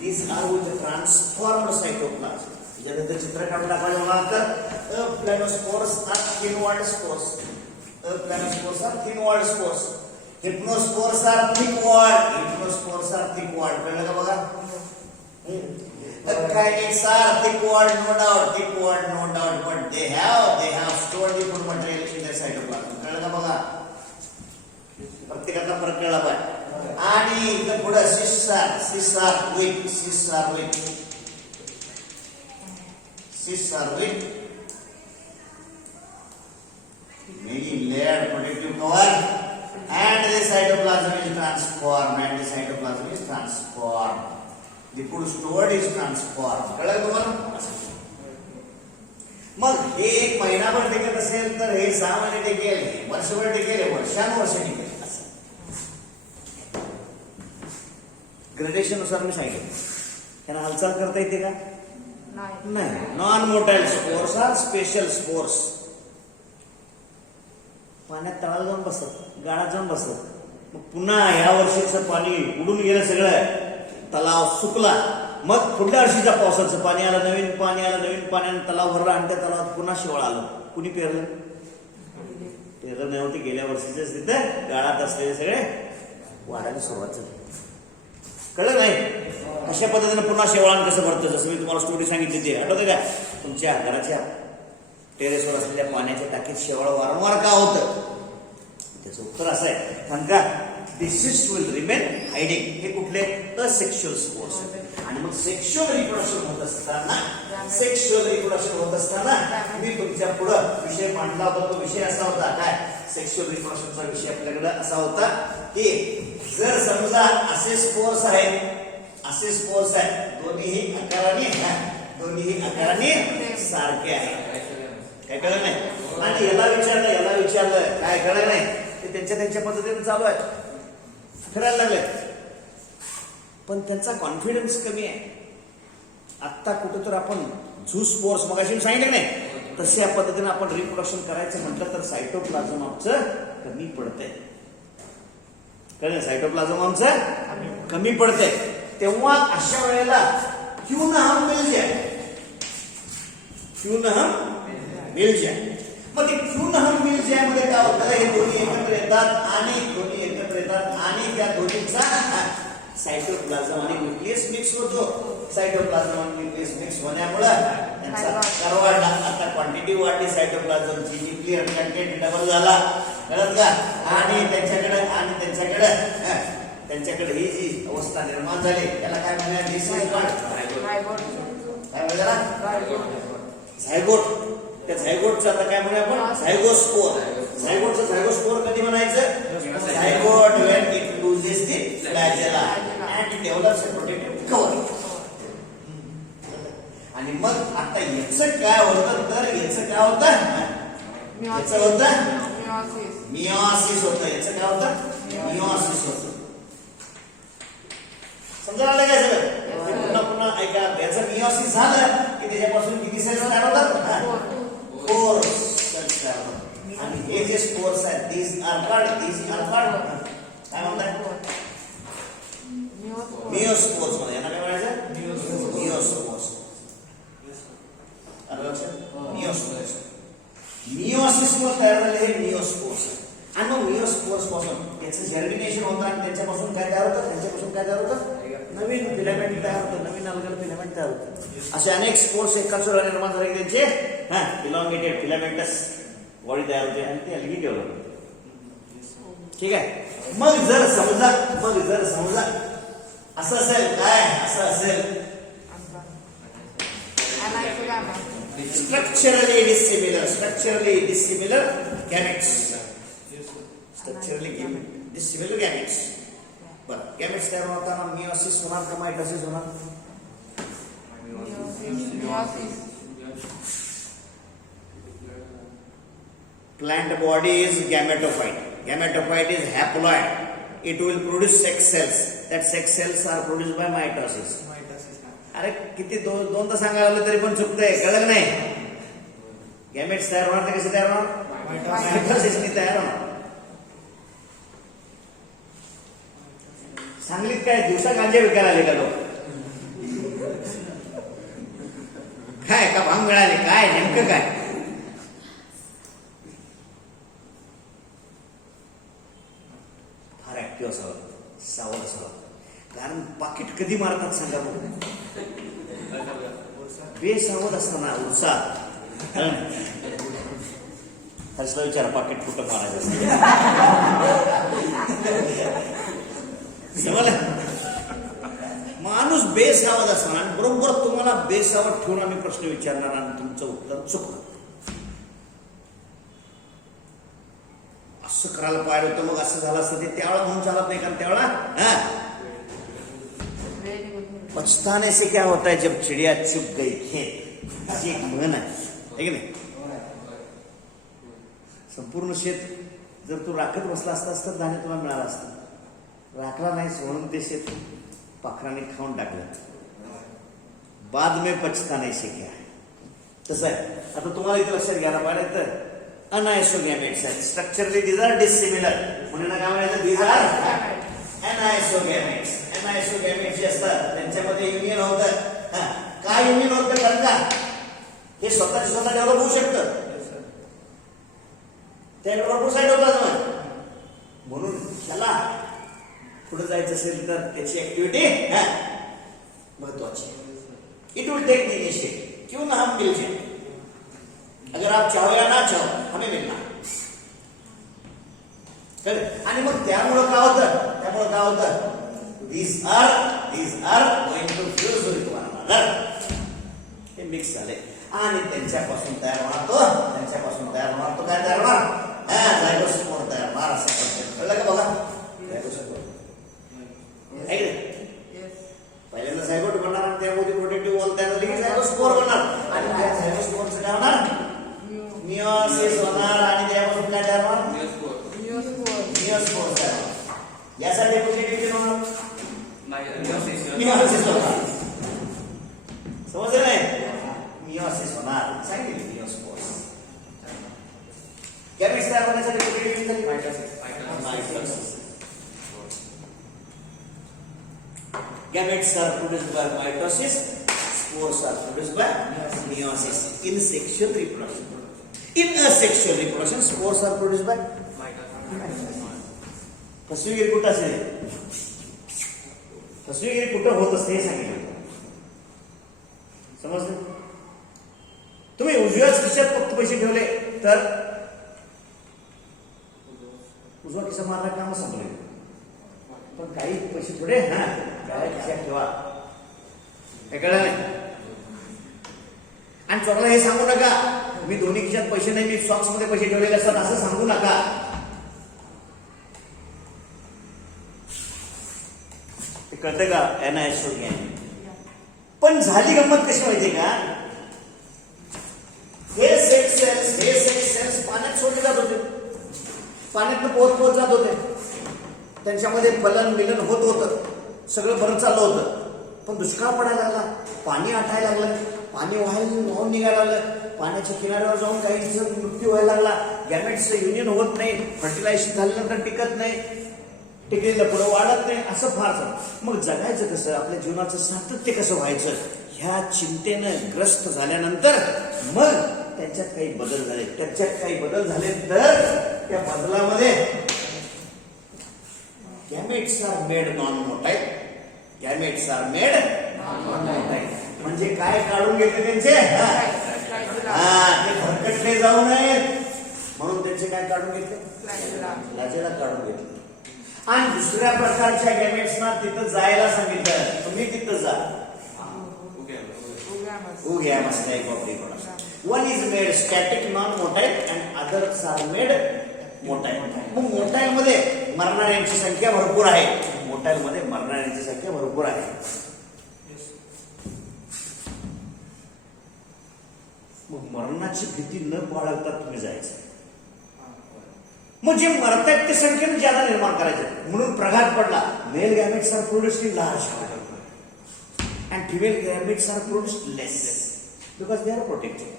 These are with the transformed cytoplasm. यानंतर चित्र काढून टाकायचं म्हणाल तर planospores are thin walled spores. Hypnospores are thick walled. कळलं का बघा. Akinets are thick-walled, no doubt, but they have stored the food material in their cytoplasm. कळलं का बघा. प्रत्येकाचा फरक कळला पाहिजे. आणि इथं पुढे cysts are weak. Making layered protective cover, and the cytoplasm is transformed. The food stored is transformed. कळलं तुम्हाला. मग हे 1 महिनाभर टिकत असेल तर हे 6 महिने टिकेल, वर्षभर टिकेल, वर्षानुवर्ष टिकेल. ग्रेडेशन नुसार मी सांगितलं. त्यांना हालचाल करता येते का, नाही. Non motile spores are special spores. पाण्यात तळाला जाऊन बसत, गाळात जाऊन बसत. मग पुन्हा या वर्षीचं पाणी उडून गेलं सगळं, तलाव सुकला. मग पुढल्या वर्षीच्या पावसाचं पाणी आलं, नवीन पाण्यानं तलाव भरला आणि त्या तलावात पुन्हा शेवाळ आलं. कुणी पेरलं. तर नव्हते गेल्या वर्षीचेच तिथे गाळात असलेले सगळे वाढायला सुरुवात झाली. कळलं नाही अशा पद्धतीने पुन्हा शेवाळण कसं भरतं, जसं मी तुम्हाला स्टोरी सांगितली ते आठवते का? तुमच्या घराच्या टेरेसवर असलेल्या पाण्याच्या टाकीत शेवाळ वारंवार का होतं? त्याचं उत्तर असं आहे, कारण का डिसीज विल रिमेन हायडिंग. हे कुठले असेक्शुअल स्पोर्स. आणि मग सेक्शुअल रिप्रोडक्शन होत असताना मी तुमच्या पुढं विषय मांडला होता. तो विषय असा होता, काय सेक्शुअल रिप्रोडक्शनचा विषय आपल्याकडे असा होता की जर समजा असे स्पोर्स आहेत दोन्हीही आकाराने सारखे आहेत. काय कळलं नाही? आणि याला विचारलं काय कळलं नाही, ते त्यांच्या पद्धतीने चालू आहे, फिरायला लागले, पण त्यांचा कॉन्फिडन्स कमी आहे. आत्ता कुठं तर आपण झूस स्पोर्स मगाशी सांगितलं नाही, तशा पद्धतीने आपण रिप्रोडक्शन करायचं म्हटलं तर सायटोप्लाझम आमचं कमी पडतंय. कळलं? सायटोप्लाझम आमचं कमी पडतंय. तेव्हा अशा वेळेला क्यों ना हम मिल जाए. मग ते क्यों ना हम मिल जाए मध्ये काय होतं, हे दोन्ही एकत्र येतात आणि त्या दोन्हीचा सायटोप्लाझम आणि न्यूक्लियस मिक्स होतो. सायटोप्लाझम आणि न्यूक्लियस मिक्स होण्यामुळं त्यांचा आकार वाढला. आता क्वांटिटी वाढली सायटोप्लाझमची, न्यूक्लियर कंटेंट डबल झाला. कळत का? आणि त्यांच्याकडे ही जी अवस्था निर्माण झाली त्याला काय म्हणतात? झायगोट. त्या झायगोटचं आता काय म्हणूया आपण? झायगोस्पोर. झायगोस्पोर कधी म्हणायचं? Zygote when it loses the flagella and develops a protective cover. आणि मग आता याचं काय होतं तर याचं होतं मियोसिस होतं. याचं काय होतं? मियोसिस होतं. समजा आलं काय सगळं? पुन्हा ऐका, याचं मियोसिस झालं की त्याच्यापासून किती सेल्स तयार होतात? 4 सेल्स तयार होतात. आणि हे जे स्पोर्स आहेत these are called काय म्हणतात? मियोस्पोर्स मध्ये. यांना काय म्हणायचं? मियोस्पोर्स. आलं लक्षात? मियोस्पोर्स. मियोसिस मुळे तयार झाले हे मियोस्पोर्स. आणि मग मियोस्पोर्स पासून याचं जर्मिनेशन होतं आणि त्यांच्यापासून काय तयार होतं? नवीन फिलामेंट तयार होतं, नवीन अलगल फिलामेंट तयार होतं. असे अनेक स्पोर्स एकाच वेळेला निर्माण झाले की त्यांचे इलॉंगेटेड फिलामेंटस बॉडी तयार होते आणि ते अलगी डेव्हलप. ठीक आहे. मग जर समजा असं असेल स्ट्रक्चरली डिसिमिलर गॅमेट्स. बरं, गॅमेट्स तयार होताना मियोसिस होणार का मायटोसिस होणार? Plant body is gametophyte. Gametophyte is haploid. It will produce sex cells. That sex cells are produced by mitosis. अरे किती दोनदा सांगायला लागलं तरी पण चुकतंय. कळलं नाही? गॅमेट्स तयार होणार ते कसे तयार होणार? मायटोसिसने तयार होणार. सांगलीत काय दिवसा गांजे विकायला आले का लोक? काय का भांग मिळाले? काय नेमकं काय? सावध असावं. कारण पाकिट कधी मारतात सांगा बघ. बेसावध असताना उत्साह. हर्षला विचारा पाकिट कुठं मारायचं समजलं? माणूस बेसावध असताना बरोबर तुम्हाला बेसावध ठेवून आम्ही प्रश्न विचारणार आणि तुमचं उत्तर चुकलं. असं करायला पाहिजे होतं, मग असं झालं असतं. ते त्यावेळा म्हणून चालत नाही, कारण त्यावेळा पछताने से क्या होता है जब चिड़िया चुग गई खेत, अशी एक म्हण आहे की नाही? संपूर्ण शेत जर तू राखत बसला असतास तर धान्य तुला मिळालं असतं. राखला नाहीस म्हणून ते शेत पाखराने खाऊन टाकलं. बाद में पछताने से क्या है. तसं आहे. आता तुम्हाला इथे लक्षात घ्यायला पाहिजे तर अनआयसोगॅमेट्स आहेत. Structurally these are dissimilar. म्हणून काय म्हणायचं? these are अनआयसोगॅमेट्स. अनआयसोगॅमेट्स जे असतात त्यांच्यामध्ये युनियन होतं. काय युनियन होतं कारण का हे स्वतः डेव्हलप होऊ शकतं. त्याकडे भरपूर सायटोप्लाझम आहे. म्हणून त्याला पुढे जायचं असेल तर त्याची ऍक्टिव्हिटी महत्वाची. It will take the initiative. क्यों ना हम मिल जाए. अगर आप चाहो या ना चाहो हमें मिलना. आणि मग त्यामुळं काय होतं these are going to fuse with one another. हे मिक्स झाले आणि त्यांच्यापासून तयार होणार तो काय तयार होणार झायगोस्पोर तयार होणार. असं concept. कळलं का बघा. झायगोस्पोर आहे की नाही? Yes. पहिल्यांदा झायगोट बनणार आणि त्यामध्ये प्रोटेक्टिव्ह वॉल तयार झाली की झायगोस्पोर बनणार आणि त्या झायगोस्पोरचं काय होणार मियोसिस होणार आणि त्यापासून काय तयार होणार मियोस्पोर तयार होणार. यासाठी कुठली डिव्हिजन होणार मियोसिस होणार. समजलं नाही. मियोसिस होणार सांगितलं मियोस्पोर्स. गॅमेट्स तयार होण्यासाठी कुठली डिव्हिजन झाली mitosis. Gametes are produced by mitosis, spores are produced by meiosis in sexual reproduction. In asexual reproduction, spores are produced by फसवेगिरी कुठं असेल. फसवेगिरी कुठं होत असते हे सांगितलं. समजलं. तुम्ही उजव्याच खिशात फक्त पैसे ठेवले तर उजवा खिसा मारला काम संपले. पण काही पैसे थोडे काय खिशात ठेवा. हे कळलं नाही. आणि चोरला हे सांगू नका मी दोन्ही खिशात पैसे नाही मी सॉक्स मध्ये पैसे ठेवलेले असतात असं सांगू नका. ते कळतं का NIS घ्या. पण झाली गंमत कशी माहितीये का. हे सेक्स सेल्स पाण्यात सोडले जात होते. पाण्यात पोहोच जात होते. त्यांच्यामध्ये फलन मिलन होत होतं. सगळं बरं चाललं होतं. पण दुष्काळ पडायला लागला. पाणी आटायला लागलं. पाणी वाहून निघायला लागलं. पाण्याच्या किनाऱ्यावर जाऊन काहींचा मृत्यू व्हायला लागला. गॅमेट्सचं युनियन होत नाही. फर्टिलायझेशन झाल्यानंतर टिकत नाही. टिकलेलं पुढं वाढत नाही. असं फार झालं. मग जगायचं कसं आपल्या जीवनाचं सातत्य कसं व्हायचं ह्या चिंतेनं ग्रस्त झाल्यानंतर मग त्यांच्यात काही बदल झाले. तर त्या बदलामध्ये gametes are made non motile. म्हणजे काय काढून घेतले त्यांचे ते भरकटले जाऊ नयेत म्हणून त्यांचे काय काढून घेतले फ्लॅजेला काढून घेतले. आणि दुसऱ्या प्रकारच्या गॅमेट्सना तिथं जायला सांगितलं तुम्ही तिथं जा. Oogamous type of reproduction. One is made static non-motile and others are made motile. मग मोटाईल मध्ये मरणाऱ्यांची संख्या भरपूर आहे. मग मरणाची भीती न बाळगता तुम्ही जायचं. मग जे मरतायत ते संख्येने ज्यादा निर्माण करायचे म्हणून प्रघात पडला. Male gametes are produced in large and female gametes are produced less because they are protected.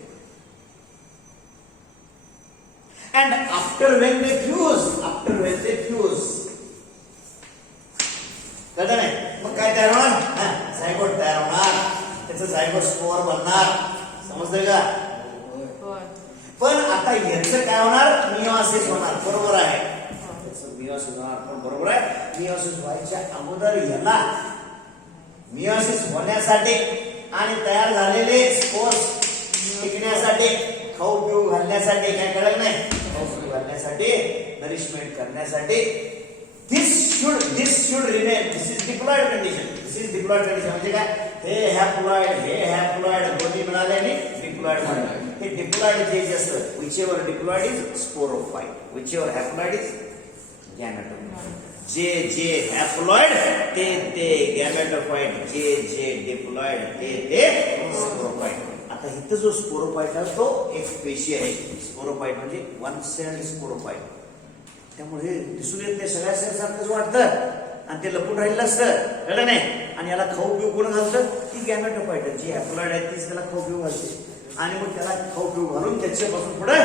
And after when they fuse कळलं नाही. मग काय तयार होणार झायगोट तयार होणार. त्याचं झायगोट स्पोर बनणार. समजलं का. पण आता याचं काय होणार मियोसिस होणार. बरोबर आहे त्याचं मियोसिस होणार. पण बरोबर आहे मियोसिस व्हायच्या अगोदर याला मियोसिस होण्यासाठी आणि तयार झालेले स्पोर्स टिकण्यासाठी खाऊ पिऊ घालण्यासाठी काय कळलं नाही खाऊ पिऊ घालण्यासाठी नरिशमेंट करण्यासाठी this should remain. This is diploid condition. म्हणजे काय हे हॅप्लॉइड दोन्ही मिळाले आणि डिप्लॉइड मिळाले. हे डिप्लॉइड जे असतं whichever diploid is sporophyte, whichever haploid is gametophyte. जे हॅप्लॉइड ते गॅमेटोफाइट. जे डिप्लॉइड ते स्पोरोफाइट. आता इथं जो स्पोरोफाइट आहे तो एक पेशी आहे. स्पोरोफाइट म्हणजे वन सेल्ड स्पोरोफाइट. त्यामुळे दिसून येत नाही. सगळ्या सेल सारखंच वाटतं आणि ते लपून राहिलं असतं. कळलं नाही. आणि याला खाऊ पिऊ कोण घालतं ती गॅमेटोफाइट आहे. जी हॅप्लॉइड आहे तीच त्याला खाऊ पिऊ घालते. आणि मग त्याला खाऊ पिऊ घालून त्याच्यापासून पुढे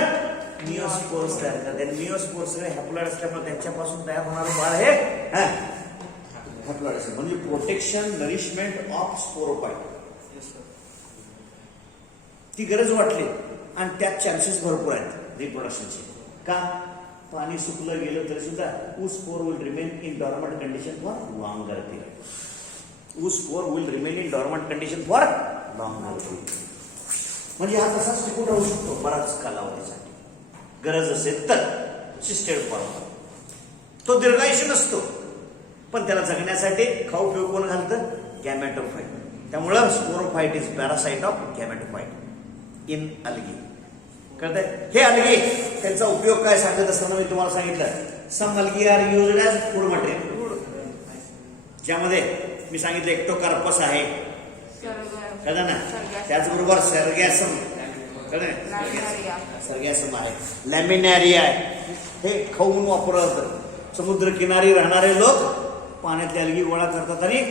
मियोस्पोर्स तयार करतात. मियोस्पोर्स सगळे हॅप्लॉइड असल्यामुळे त्यांच्यापासून तयार होणारं बाळ हे हॅप्लॉइड असतं. म्हणजे प्रोटेक्शन नरिशमेंट ऑफ स्पोरोफाइट ती गरज वाटली आणि त्यात चान्सेस भरपूर आहेत रिप्रोडक्शनचे. का पाणी सुकलं गेलं तरी सुद्धा ऊस spore will remain in dormant condition for longer period. ऊस spore will remain in dormant condition for longer period. म्हणजे हा तसाच टिकून राहू शकतो बराच कालावधीसाठी, गरज असेल तर सिस्टेम फॉर्म. तो दीर्घायुष्य नसतो, पण त्याला जगण्यासाठी खाऊ पिऊ कोण घालतं? गॅमेटोफाइट. त्यामुळं sporophyte is parasite of gametophyte in algae. कळतंय? हे अल्गी त्यांचा उपयोग काय सांगत असताना मी तुम्हाला सांगितलं, some algae are used as food material, ज्यामध्ये मी सांगितलं एक्टोकार्पस आहे, कळलं ना? त्याचबरोबर सर्गॅसम, सर्गॅसम आहे, लॅमिनॅरिया आहे. हे खाऊ म्हणून वापरलं जातं. समुद्रकिनारी राहणारे लोक पाण्यातली अलगी गोळा करतात आणि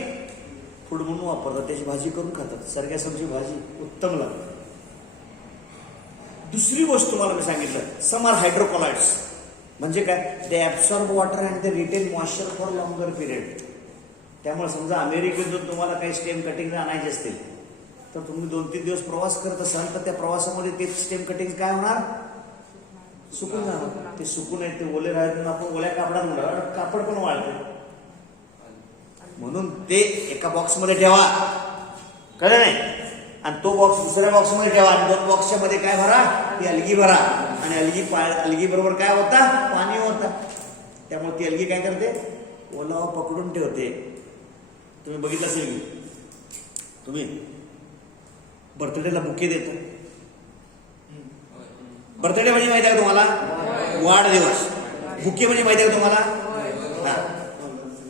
फूड म्हणून वापरतात, त्याची भाजी करून खातात. सर्गॅसमची भाजी उत्तम लागते. दुसरी गोष्ट तुम्हाला मी सांगितलं, सम आर हायड्रोकोलाइड्स. म्हणजे काय? They absorb water and they retain moisture for longer period. त्यामुळे समजा अमेरिकेतून तुम्हाला काही स्टेम कटिंग आणायचे असतील तर तुम्ही 2-3 दिवस प्रवास करत असाल तर त्या प्रवासामध्ये ते स्टेम कटिंग काय होणार? सुकून जाणार. ते सुकून आहेत, ते ओले राहत, आपण ओल्या कापडात म्हणणार, कापड पण वाळते. म्हणून ते एका बॉक्समध्ये ठेवा, कळलं नाही? आणि तो बॉक्स दुसऱ्या बॉक्समध्ये ठेवा आणि 2 बॉक्सच्या मध्ये काय भरा? ती अलगी भरा. आणि अलगी बरोबर काय होता? पाणी होता. त्यामुळे ती अलगी काय करते? ओलावा पकडून ठेवते. तुम्ही बघितलं असेल की तुम्ही बर्थडेला बुके देता. बर्थडे म्हणजे माहिती आहे का तुम्हाला? वाढदिवस. बुके म्हणजे माहिती आहे का तुम्हाला? हा,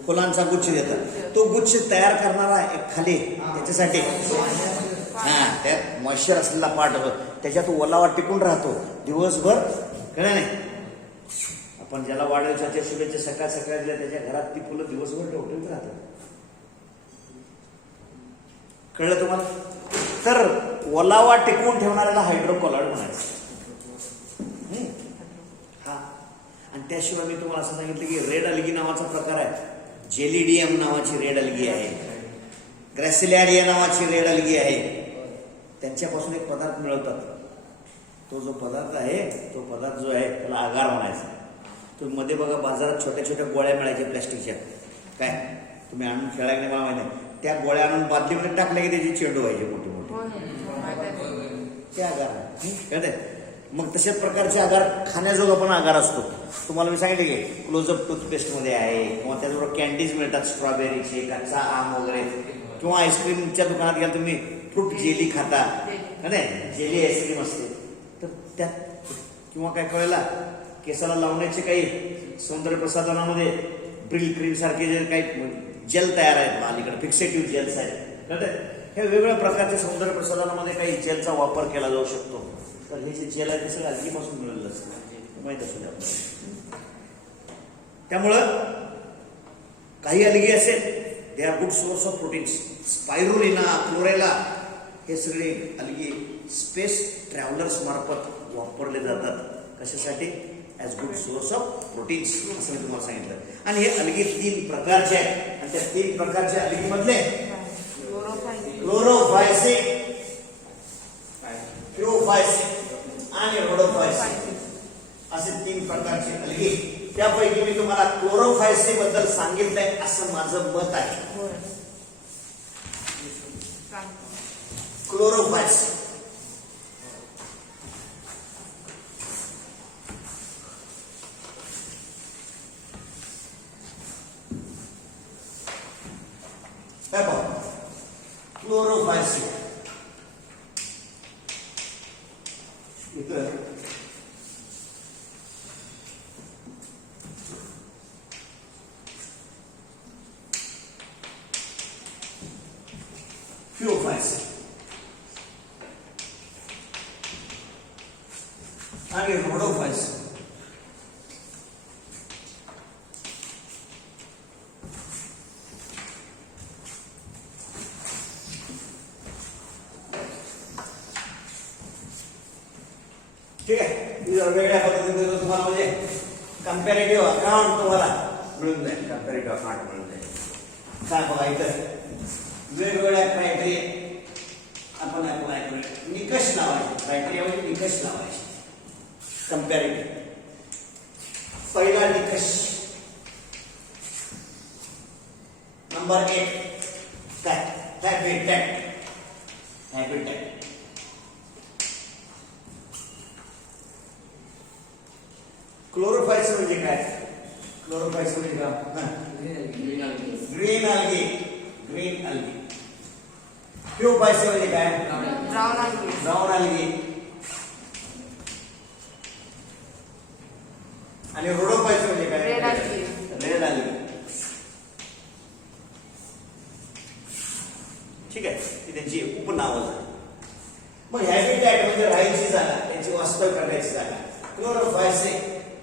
फुलांचा गुच्छ देतात. तो गुच्छ तयार करणारा एक खाली त्याच्यासाठी हा त्यात मॉइश्चर असलेला पार्ट होतो, त्याच्यात ओलावा टिकून राहतो दिवसभर. कळलं नाही? आपण ज्याला वाढदिवसाच्या शुभेच्छा सकाळ सकाळ दिल्या त्याच्या घरात ती फुलं दिवसभर ठेवत राहतात. कळलं तुम्हाला? तर ओलावा टिकवून ठेवणाऱ्याला हायड्रोकोलाइड म्हणायचं. हा, आणि त्याशिवाय मी तुम्हाला असं सांगितलं की रेड अलगी नावाचा प्रकार आहे. जेलिडियम नावाची रेड अलगी आहे, ग्रॅसिलॅरिया नावाची रेड अलगी आहे. त्यांच्यापासून एक पदार्थ मिळवतात. तो जो पदार्थ आहे, तो पदार्थ जो आहे त्याला आगार म्हणायचा. तुम्ही मध्ये बघा बाजारात छोट्या छोट्या गोळ्या मिळायच्या प्लॅस्टिकच्या, काय तुम्ही आणून खेळायला नाही, मला माहिती आहे. त्या गोळ्या आणून बादलीमध्ये टाकल्या की त्याची चेंडू व्हायचे मोठे मोठे. ते आगार आहे. मग तशाच प्रकारचे आगार खाण्याजोगा पण आगार असतो. तुम्हाला मी सांगितलं की क्लोजअप टूथपेस्टमध्ये आहे, किंवा त्याचबरोबर कॅन्डीज मिळतात, स्ट्रॉबेरीचे, कच्चा आम वगैरे, किंवा आईस्क्रीमच्या दुकानात गेला तुम्ही फ्रूट जेली खाता, नाही जेली आईस्क्रीम असते. तर त्यात किंवा काय कळेला केसाला लावण्याचे काही सौंदर्य प्रसाधनामध्ये ब्रिल क्रीम सारखे जे काही जेल तयार आहेत अलीकडे, फिक्सेटिव्ह जेल्स आहेत. हे वेगवेगळ्या प्रकारच्या सौंदर्य प्रसाधनामध्ये काही जेलचा वापर केला जाऊ शकतो. तर हे जे जेल आहे ते सगळं अलगीपासून मिळालेलं असतं, माहीत असू द्या आपल्याला. त्यामुळं काही अलगी असेल, they are good source of proteins. Spirulina, chlorella हे सगळे अलगी स्पेस ट्रॅव्हलर्स मार्फत वापरले जातात. कशासाठी? As good source of proteins, असं मी तुम्हाला सांगितलं. आणि हे अलगी 3 प्रकारचे आहेत. आणि त्या 3 प्रकारच्या अलगीमधले क्लोरोफायसिक, प्युरोफायसिक आणि रोडोफायसिक असे 3 प्रकारचे अलगी. त्यापैकी मी तुम्हाला क्लोरोफायसिक बद्दल सांगितलंय असं माझं मत आहे. क्लोरोफायसिक क्लोरोफायसिक इथं प्युरोफायसिक आणि रोडोफायसिक. ठीक आहे, वेगळ्या पद्धतीने तुम्हाला म्हणजे कंपॅरेटिव्ह अकाउंट तुम्हाला मिळून जाईल. कंपॅरेटिव्ह अकाउंट मिळून जाईल. काय बघा इथं वेगवेगळ्या क्रायटेरिया आपण अप्लाय करू, निकष लावायचे. क्रायटेरिया म्हणजे निकष लावायचे. कंपॅरेटिव्ह पहिला निकष नंबर 1 काय हॅबिटॅट क्लोरोफायचं म्हणजे काय क्लोरोफायचं म्हणजे काय ग्रीन अल्गी प्युपायचं म्हणजे काय ब्राउन algae. ब्राऊन अल्गी आणि रोडोफायचं म्हणजे काय Red algae. रेड अल्गी ठीक आहे ती त्यांची उपनावं झाली मग हॅबिटॅट म्हणजे राहायची जागा त्यांची वास्तव करण्याची जागा क्लोरोफायसे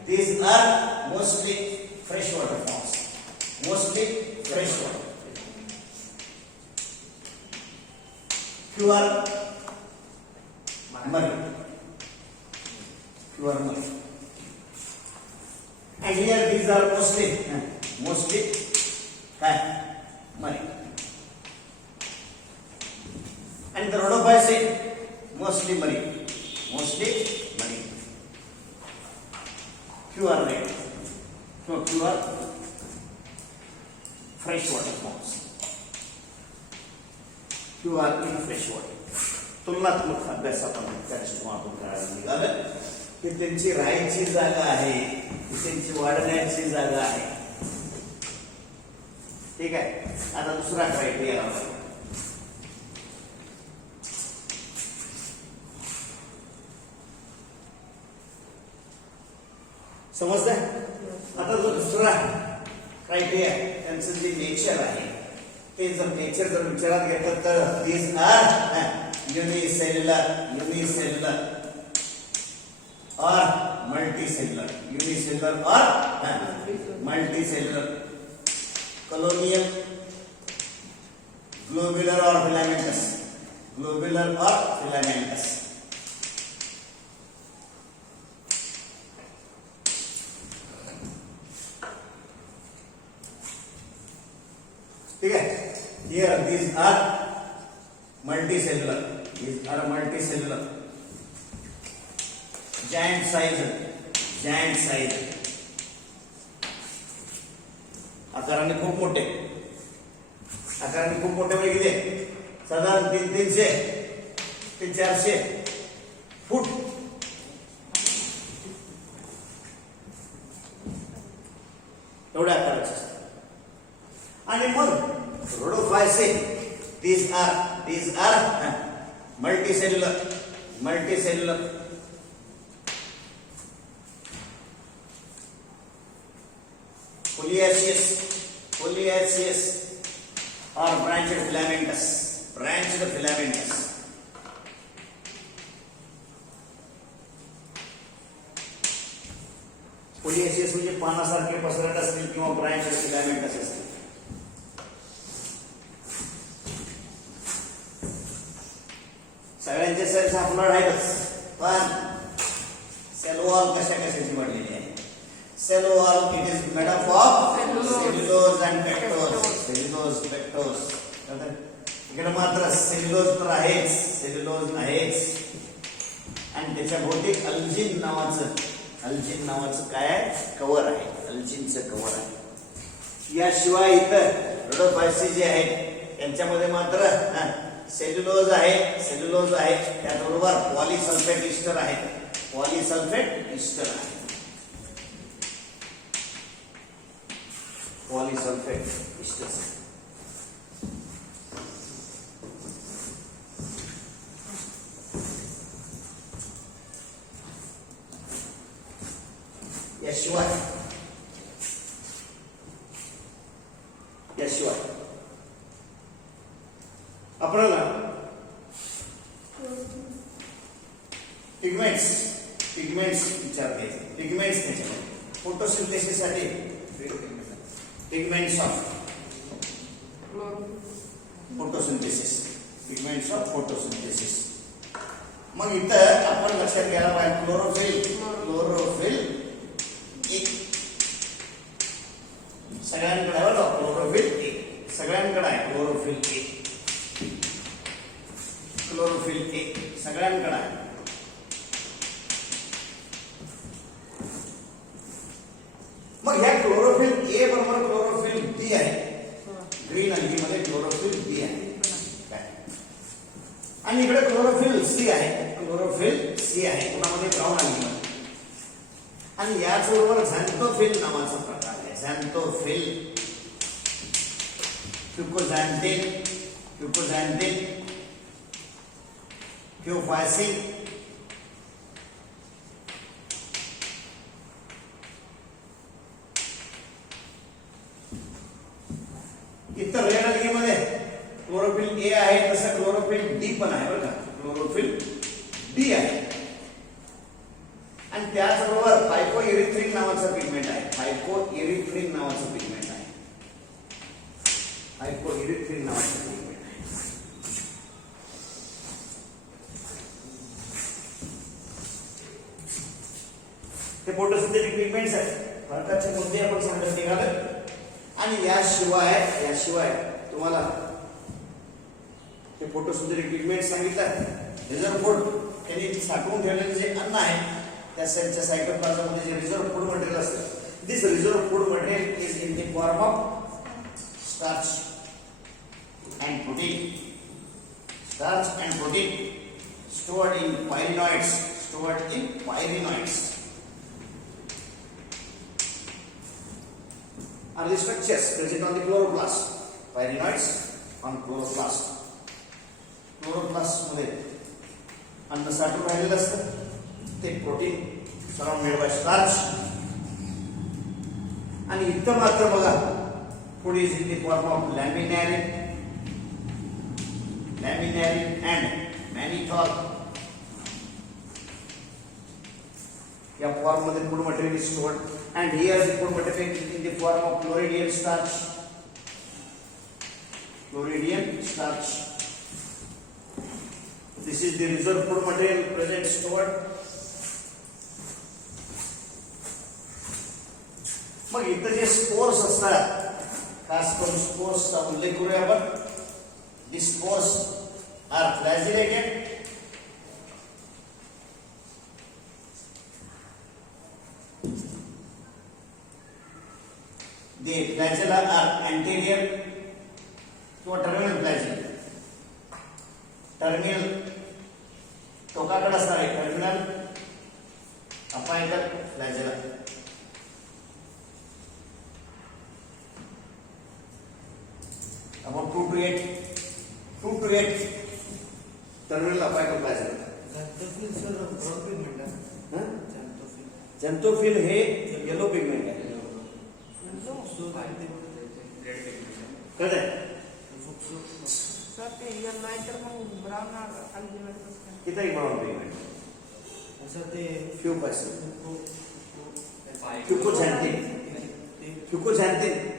these are mostly freshwater forms mostly freshwater pure marine and here these are mostly काय marine and the rhodophytes mostly marine pure red so pure freshwater forms pure in freshwater तुलनात्मक अभ्यास आपण त्याच्यातून करायला निघालं की त्यांची राहायची जागा आहे ती त्यांची वाढण्याची जागा आहे ठीक आहे आता दुसरा क्रायटेरिया समजतंय आता जो दुसरा क्रायटेरिया त्यांचं जे नेचर आहे ते जर नेचर जर विचारात घेतलं तर these are unicellular or multicellular colonial globular or filamentous ठीक है here these are multicellular giant size आकाराने खूप मोठे म्हणजे किती साधारण 300 ते 400 फूट एवढ्या आकाराचे असतात आणि मग रोडोफायसे these are multicellular foliaceous or branched filamentous foliaceous म्हणजे पानासारखे पसरत असतील किंवा ब्रांच्ड फिलामेंटस असतील सगळ्यांचे सेल्स आपल्याला आहेतच पण सेल वॉल कशाची बनलेली आहे cell wall it is made up of cellulose and pectose इकडे मात्र सेल्युलोज तर आहेच आणि त्याच्या भोवती अल्जिन नावाचं काय आहे कव्हर आहे अल्जिनचं कव्हर आहे याशिवाय इतर रोडोफायसी जे आहेत त्यांच्यामध्ये मात्र सेल्युलोज आहे त्याचबरोबर पॉलिसल्फेट इस्टर आहे याशिवाय आपल्याला पिगमेंट्स विचारते पिगमेंट्स त्याच्यामध्ये फोटोसिंथेसिस साठी पिगमेंट्स ऑफ फोटोसिंथेसिस मग इथं आपण लक्षात घ्यायला पाहिजे क्लोरोफिल एक सगळ्यांकडे आहे बघा क्लोरोफिल एक सगळ्यांकडे आहे क्लोरोफिल एक सगळ्यांकडे आहे इकडे क्लोरोफिल सी आहे, क्लोरोफिल सी आहे कोणामध्ये ब्राऊन अल्गीमध्ये. आणि याच बरोबर झॅन्थोफिल नावाचा प्रकार आहे. झॅन्थोफिल, फ्युकोझॅन्थिन, फ्युकोझॅन्थिन, फ्युफायसिन, इतर रेड अल्गीमध्ये क्लोरोफिल ए आहे, तसं क्लोरोफिल डी पण आहे बरं का, क्लोरोफिल डी आहे. आणि त्याचबरोबर फायकोइरिथ्रिन नावाचं पिगमेंट आहे, फायकोइरिथ्रिन नावाचं पिगमेंट आहे, फायकोइरिथ्रिन नावाचं पिगमेंट आहे. ते फोटोसिंथेटिक पिगमेंट्स आहेत. फरकाचे मुद्दे आपण सांगत निघाले. आणि याशिवाय तुम्हाला हे फोटोसिंथेटिक पिगमेंट सांगितलं. रिझर्व फूड त्यांनी साठवून ठेवलेले जे अन्न आहे त्या सेलच्या सायटोप्लाझममध्ये जे रिझर्व फूड मटेरियल असतं, this reserve food material is in the form of starch and protein. Starch and protein stored in pyrenoids, stored in pyrenoids are the structures present on the chloroplast. Pyrenoids on chloroplast. chloroplast मध्ये अन्न साठवून राहिलेलं असतं. ते protein surrounded by starch. आणि इथं मात्र बघा food is in the form of laminarin and mannitol. या फॉर्म मध्ये food material is stored. And here the food material is in the form of chloridian starch. Chloridian starch. This is the reserve food material present stored. मग इथं जे spores असतात, खास करून स्पोर्सचा उल्लेख करूया आपण. The spores are flagellated. The flagella are anterior किंवा टर्मिनल फ्लॅजेला. टर्मिनल टोकाकडे असणार आहे, terminal apical flagella. about 2 to 8 terminal apical flagella. Xanthophyll sir brown pigment आहे. झॅन्थोफिल झॅन्थोफिल हे येलो पिगमेंट आहे. कळतंय? सर ते yellow आहे तर मग brown अल्गीमध्ये कसं काय? किती ब्राऊन पिगमेंट? असं ते फ्युकोझॅन्थिन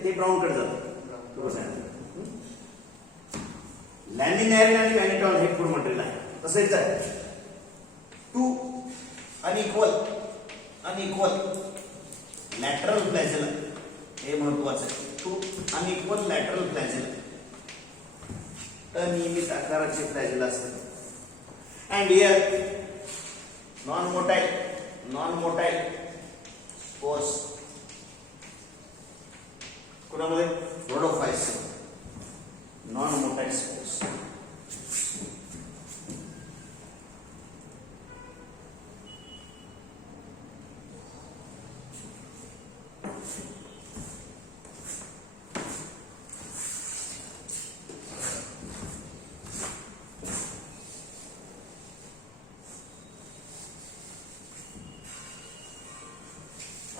ते ब्राऊन कडे जातं. फ्युकोझॅन्थिन. लॅमिनॅरिन आणि मॅनिटॉल हे फूड मटेरियल आहे. तसेच आहे टू अनइक्वल लॅटरल फ्लॅजेला. हे महत्वाचं आहे. टू अनइक्वल लॅटरल फ्लॅजेला, अनियमित आकाराचे फ्लॅजेला असतात. And here non motile spores कुणामध्ये? रोडोफाइट्स. Non motile spores.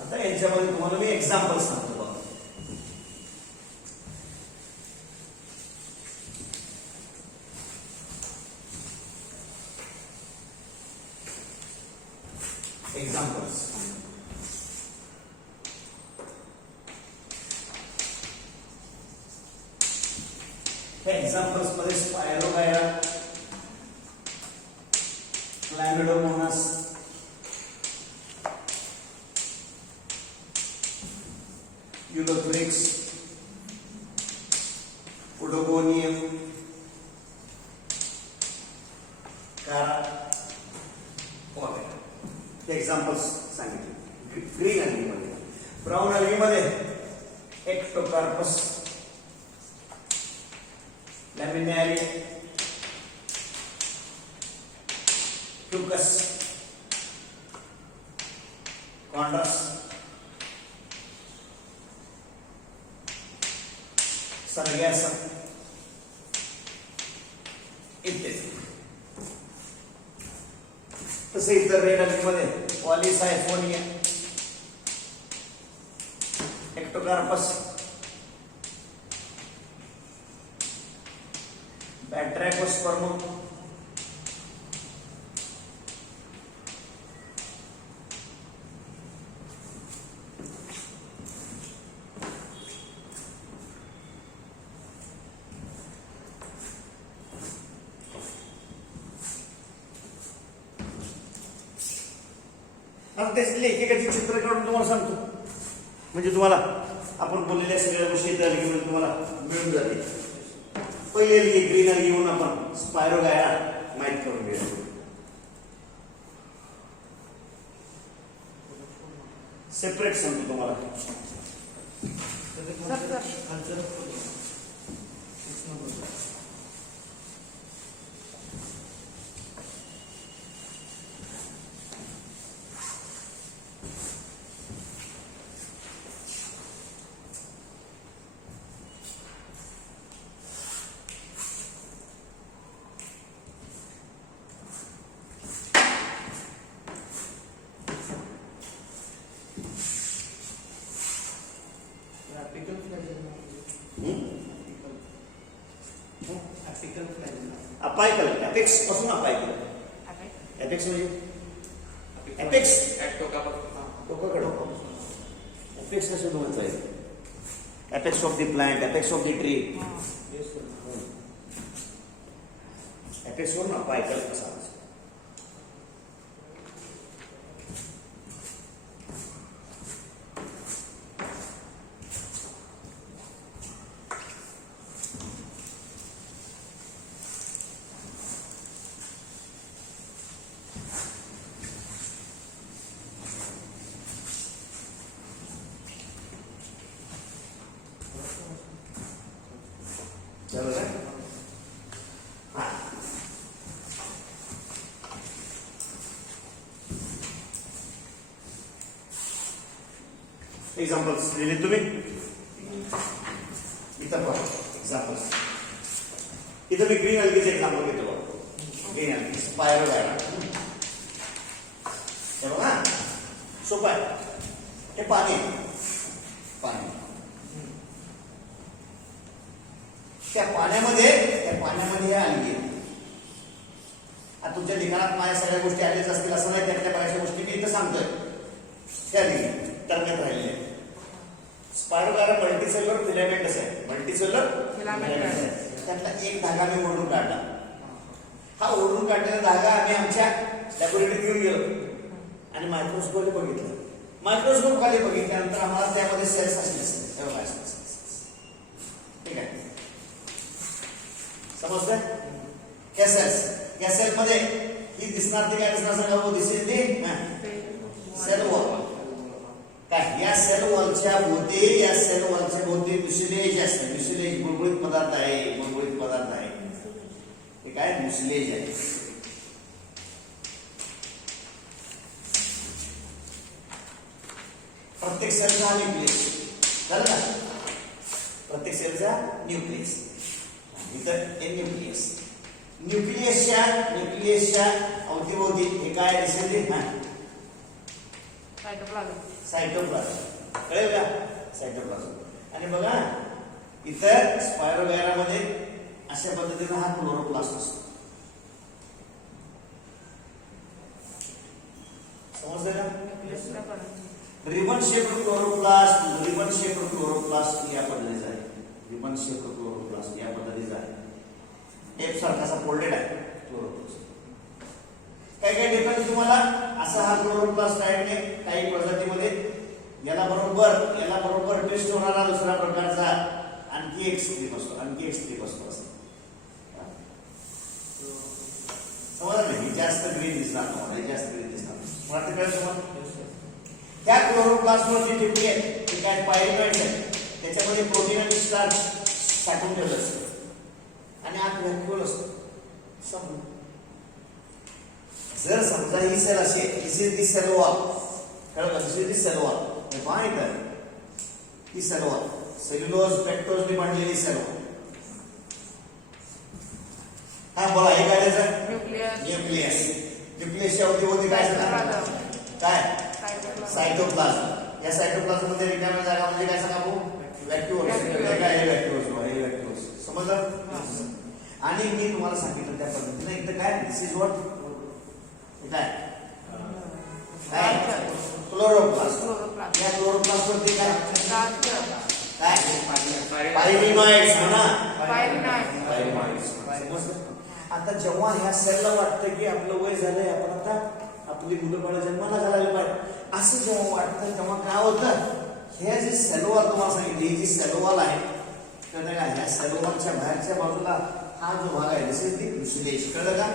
आता याच्यामध्ये तुम्हाला मी एक्झाम्पल सांगतो बघा. एक्झाम्पल्स. त्या एक्झाम्पल्स मध्ये स्पायरोगायरा, क्लॅमिडोमोनास, युलोथ्रिक्स, पुडोगोनियम, कारा वगैरे हे एक्झाम्पल्स सांगितले. ग्रीन अल्गीमध्ये. ब्राऊन अल्गीमध्ये एक्टोकार्पस, लॅमिनॅरिन, ट्यूकस, कॉन्ड्रस, सर्गॅसम इत्यादी. तसे इतर रेड अल्गीमध्ये पॉलिसायफोनिया, एक्टोकार्पस, बॅट्रॅकोस्पर्मम, आता त्याचे लेखिकाचे चित्र काढून तुम्हाला सांगतो, म्हणजे तुम्हाला आपण बोललेल्या सगळ्या गोष्टी त्या अलगीमध्ये तुम्हाला मिळून जातील. पहिले अलगी ग्रीन अलगी घेऊन आपण स्पायरोगायरा माहित करून घेऊया. सेपरेट सांगतो तुम्हाला. Apical flagella. Apical flagella. Apical, apex पासून अपायकल. एपेक्स म्हणजे एपेक्स टोकाकडे. एपेक्स कसे दोन आहे? Apex of the plant, apex of the tree. Apex वरून अपायकल कसा? एक्झाम्पल्स लिहिले तुम्ही इथं बघा. एक्झाम्पल्स इथं मी ग्रीन अल्गीचे एक्झाम्पल घेतो बघा. Green algae spirogyra. हे बघा सोपं आहे. हे पाणी पाणी त्या पाण्यामध्ये हे अलगी. आता तुमच्या लिखाणात माझ्या सगळ्या गोष्टी आल्याच असतील असं नाही. त्यातल्या बऱ्याचशा गोष्टी मी इथं सांगतोय त्या तरंगत राहिलेल्या. स्पायरोगायरा मल्टीसेल्युलर फिलामेंटस आहे. मल्टीसेल्युलर फिलामेंट आहे. त्यातला एक धागा मी ओढून काढला. हा ओढून काढलेला धागा आम्ही आमच्या लॅबोरेटरीत घेऊन गेलो आणि मायक्रोस्कोपने बघितलं. मायक्रोस्कोप खाली बघितल्यानंतर आम्हाला त्यामध्ये सेल्स असले. ठीक आहे, समजतंय? या सेल मध्ये ही दिसणार ती काय दिसणार सांगा? दिस इज दी सेल वॉल. काय या सेल वॉलच्या भोवती म्युसिलेज असतं. म्युसिलेज गुळगुळीत पदार्थ आहे. हे काय म्युसिलेज आहे. प्रत्येक सेलचा न्यूक्लियस कळलं का? प्रत्येक सेलचा न्यूक्लियस. इथं हे न्यूक्लियसच्या अवतीभोवती हे काय दिसेल? सायटोप्लाझम. कळेल का? सायटोप्लाझम. आणि बघा इतर स्पायरोगायरामध्ये अशा पद्धतीने हा क्लोरोप्लास्ट असतो. समजलं का? रिबन शेप्ड क्लोरोप्लास्ट या पद्धतीचा आहे. रिबन शेप्ड क्लोरोप्लास्ट या पद्धतीचा आहे. टेप सारखा असा फोल्डेड आहे क्लोरोप्लास्ट. काही ठिकाणी तुम्हाला असा हा क्लोरोप्लास्ट आहे. काही प्रजातीमध्ये याला बरोबर ट्विस्ट होणारा दुसऱ्या प्रकारचा आणखी एक स्ट्रीप असतो. समजा नाही जास्त ग्रीन दिसणार मला ते कळलं तुम्हाला? त्या क्लोरोप्लास्ट वरती ठेवली आहे ते काय पायरिनॉइड्स आहेत. त्याच्यामध्ये प्रोटीन आणि स्टार्च साठवून ठेवलं असतं आणि आत व्हॅक्युल असतो. जर समजा ही सेल असेल, दिस इज दी सेल वॉल, कळलं, दिस इज दी सेल वॉल, पहा इथं ही सेल वॉल, सेल्युलोज पेक्टोजने बनलेली सेल वॉल. हा बोला, हे काय त्याचं न्यूक्लियस, न्यूक्लियस. न्यूक्लियसच्या अवतीभोवती काय सांगा, काय सायटोप्लाझम. या सायटोप्लाझम मध्ये रिकाम्या जागा म्हणजे काय सांगा भाऊ, व्हॅक्युओल्स. हे काय, हे व्हॅक्युओल्स, हे व्हॅक्युओल्स, समजलं. आणि मी तुम्हाला सांगितलं त्या पद्धतीने इथं काय, दिस इज व्हॉट, काय काय क्लोरोप्लास्ट. या क्लोरोप्लास्ट वरती काय काय पायरिनॉइड्स ना, पायरिनॉइड्स. आता जेव्हा ह्या सेलला वाटतं की आपलं वय झालंय, आपण आता आपली मुलं बाळ जन्माला घालायला पाहिजे, असं जेव्हा वाटतं तेव्हा काय होतं, हे जे सेलवॉल तुम्हाला सांगितलं, ही जी सेलवॉल आहे कळलं का, ह्या सेलवॉलच्या बाहेरच्या बाजूला हा जो भाग आहे, दिस इज दी म्युसिलेज. कळलं का.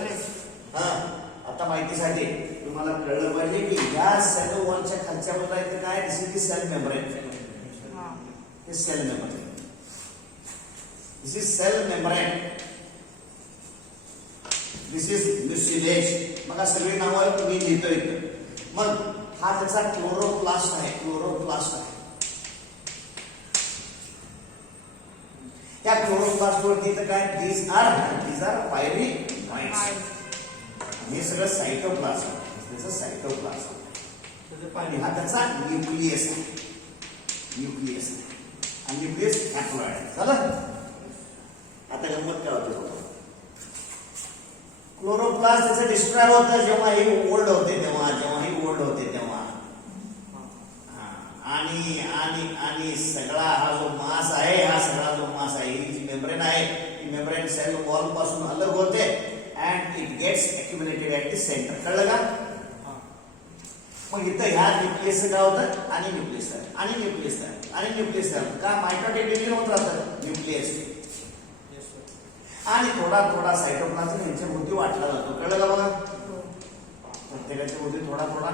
हा, आता माहितीसाठी तुम्हाला कळलं पाहिजे की या सेल वॉलच्या खालच्या बाजूला इथे काय, this is the cell membrane. हे cell membrane, this is cell membrane, this is mucilage. मग सगळी नावं मी लिहितो इथं. मग हा त्याचा क्लोरोप्लास्ट आहे, क्लोरोप्लास्ट आहे. या क्लोरोप्लास्ट वरती इथं काय, these are पायरिनॉइड्स. हे सगळं सायटोप्लाझम, त्याचं सायटोप्लाझम. आणि हा त्याचा न्यूक्लियस आहे, न्यूक्लियस आहे. आणि न्यूक्लियस हॅप्लॉइड आहे. झालं. आता गंमत काय होते, क्लोरोप्लास्ट त्याचं डिस्ट्रॉय होतं जेव्हा हे ओल्ड होते तेव्हा, जेव्हा हे ओल्ड होते तेव्हा. आणि आणि आणि सगळा हा जो मास आहे, हा सगळा जो मास आहे, ही जी मेम्ब्रेन आहे, ही मेम्ब्रेन सेल वॉल पासून अलग होते and it gets accumulated at the centre. कळलं का. मग इथं ह्या न्यूक्लियस काय होतं, आणि न्यूक्लियस आणि न्यूक्लियस आणि न्यूक्लियस का मायटोटिक डिव्हिजन होत राहतं न्यूक्लियस. आणि थोडा थोडा सायटोप्लाझम यांच्या भोवती वाटला जातो. कळलं का बघा, प्रत्येकाच्या भोवती थोडा थोडा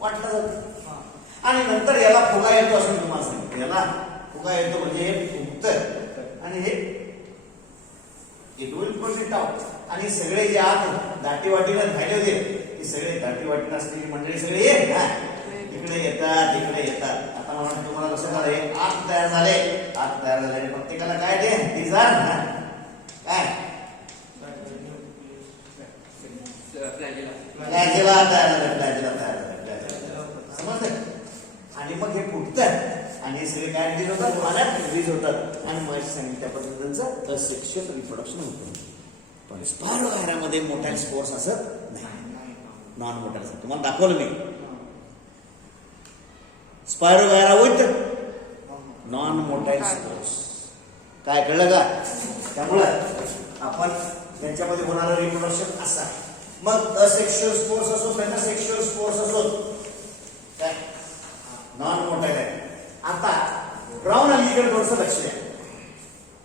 वाटला जातो. आणि नंतर याला फुगा येतो असं मी तुम्हाला सांगितलं. याला फुगा येतो म्हणजे हे फुगतं आणि हे इट विल प्रोजेक्ट आउट. आणि सगळे जे आत दाटीवाटीला राहिले होते, हे सगळे दाटीवाटीला असलेली मंडळी सगळे इकडे येतात, इकडे येतात. आता मला वाटतं तुम्हाला लक्षात आलंय, आत तयार झाले, आत तयार झाले. प्रत्येकाला काय ते डिझायर काय फ्लॅजेला तयार झाले, फ्लॅजेला तयार झाले, समजलं. आणि मग हे फुटतं आणि हे सगळे काय रिलीज होतात, पाण्यात रिलीज होतात. आणि मग सांगितलं त्या पद्धतीचं असेक्शुअल रिप्रोडक्शन होतं. पण स्पायरोगायरामध्ये मोठ्या स्पोर्स असत नाही, नॉन मोठ्या. तुम्हाला दाखवलं मी spirogyra with non motile spores. काय कळलं का. त्यामुळं आपण त्यांच्यामध्ये होणारं रिप्रोडक्शन असं आहे. मग असेक्शुअल स्पोर्स असो, सेक्शुअल स्पोर्स असो, काय नॉन मोटाईल आहे. आता ब्राऊन अल्गीकडे थोडंसं लक्ष द्या,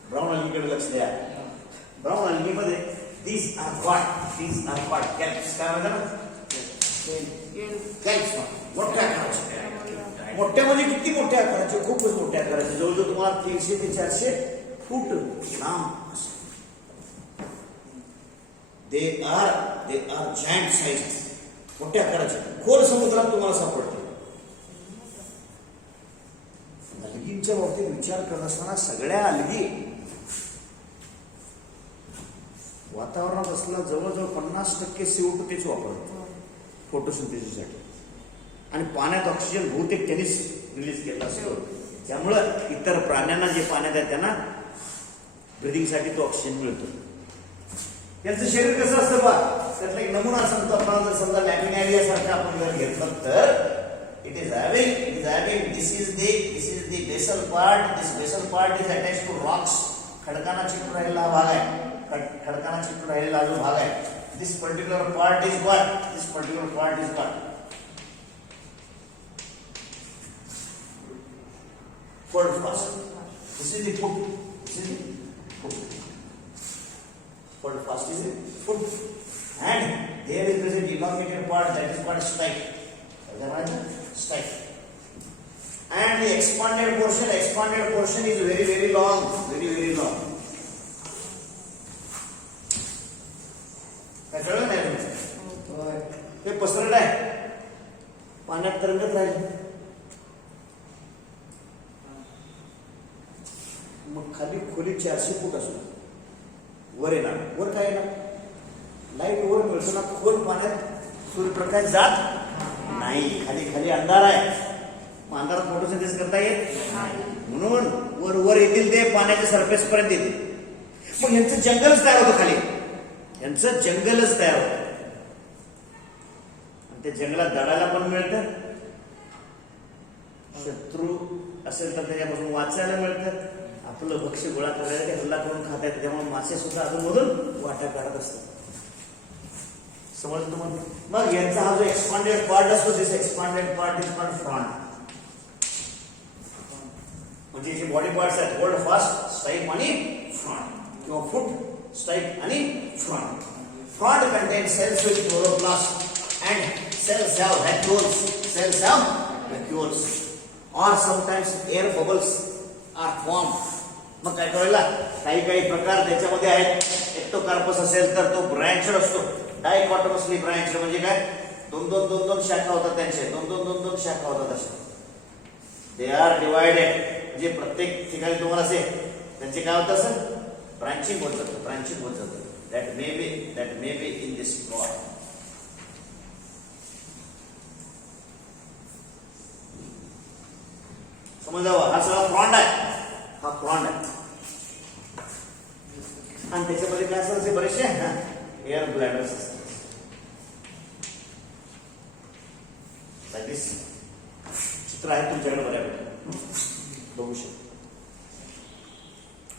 ब्राऊन अल्गीकडे लक्ष द्या. ब्राऊन अल्गीमध्ये these are what कॅल्प्स. काय म्हणतात ना, कॅल्प्स मोठ्या आकाराचे. मोठ्या म्हणजे किती मोठ्या आकाराचे, खूपच मोठ्या आकाराचे, जवळजवळ तुम्हाला 300 ते 400 फूट लांब असे. they are giant sized, मोठ्या आकाराचे, खोल समुद्रात तुम्हाला सापडते. अलगींच्या बाबतीत विचार करत असताना सगळ्या अलगी वातावरणात असलेला जवळजवळ 50% CO2 तेच वापरतात फोटोसिंथेसिससाठी. आणि पाण्यात ऑक्सिजन बहुतेक त्यांनीच रिलीज केला असतो. त्यामुळं इतर प्राण्यांना जे पाण्यात आहे त्यांना ब्रिदिंगसाठी तो ऑक्सिजन मिळतो. यांचं शरीर कसं असतं बा, त्यातला एक नमुना सांगतो. आपण जर समजा लॅमिनारिया सारखं आपण जर घेतलं तर it is having this is the basal part. This basal part is attached to rocks. खडकांना चिकटून राहिलेला भाग आहे, खडकांना चिकटून राहिलेला जो भाग आहे. This particular part is what? Holdfast. This is the foot. Holdfast is the foot. And there is present elongated part that is called stike. And the expanded portion is very, very long. कळलं नाही. पाण्यात तरंगत राहील. मग खाली खोली 400 फूट असू, वर येणार. वर काय येणार? लाईट वर मिळतो ना, खोल पाण्यात सूर्यप्रकाश जात नाही. खाली खाली अंधार आहे, मग अंधारात फोटोसिंथेसिस करता येत, म्हणून वर वर येतील ते पाण्याच्या सरफेस पर्यंत येतील. मग यांचं जंगलच तयार होतं खाली, यांचं जंगलच तयार होतं. आणि ते जंगलात दडायला पण मिळतं, शत्रू असेल तर त्याच्यापासून वाचायला मिळतं, आपलं भक्ष्य गोळा करायला ते हल्ला करून खाता येतं. त्यामुळे मासे सुद्धा अजूनमधून वाटा काढत असतात. समजलं तुम्हाला? मग यांचा हा जो एक्सपांडेड पार्ट असतो, this expanded part is called frond. म्हणजे जे बॉडी पार्ट्स आहेत, होल्ड फास्ट, स्ट्राइक आणि फ्रॉन्ट, किंवा फुट, स्ट्राइक आणि frond. Frond contain cells with chloroplast and cells have vacuoles. Cells have vacuoles और sometimes air bubbles are form. मग काय करायला, काही काही प्रकार त्याच्यामध्ये आहेत. एक्टोकार्पस असेल तर तो ब्रँचड असतो, डायकॉटमसली ब्रँच. म्हणजे काय, दोन दोन दोन दोन शाखा होतात त्यांचे, दोन दोन दोन दोन शाखा होतात असे. They are divided. म्हणजे प्रत्येक ठिकाणी तुम्हाला असे त्यांचे काय होतं, असं ब्रांचिंग होत जातं, ब्रांचिंग होत जातं. That may be in this plot. समजावं, हा सगळा फ्रॉन्ट आहे, हा फ्रॉन्ट आहे. आणि त्याच्यामध्ये काय असतात, बरेचसे एअर ब्लॅडर्स असतात. चित्र आहे तुमच्याकडे बऱ्यापैकी, बघू शकतो.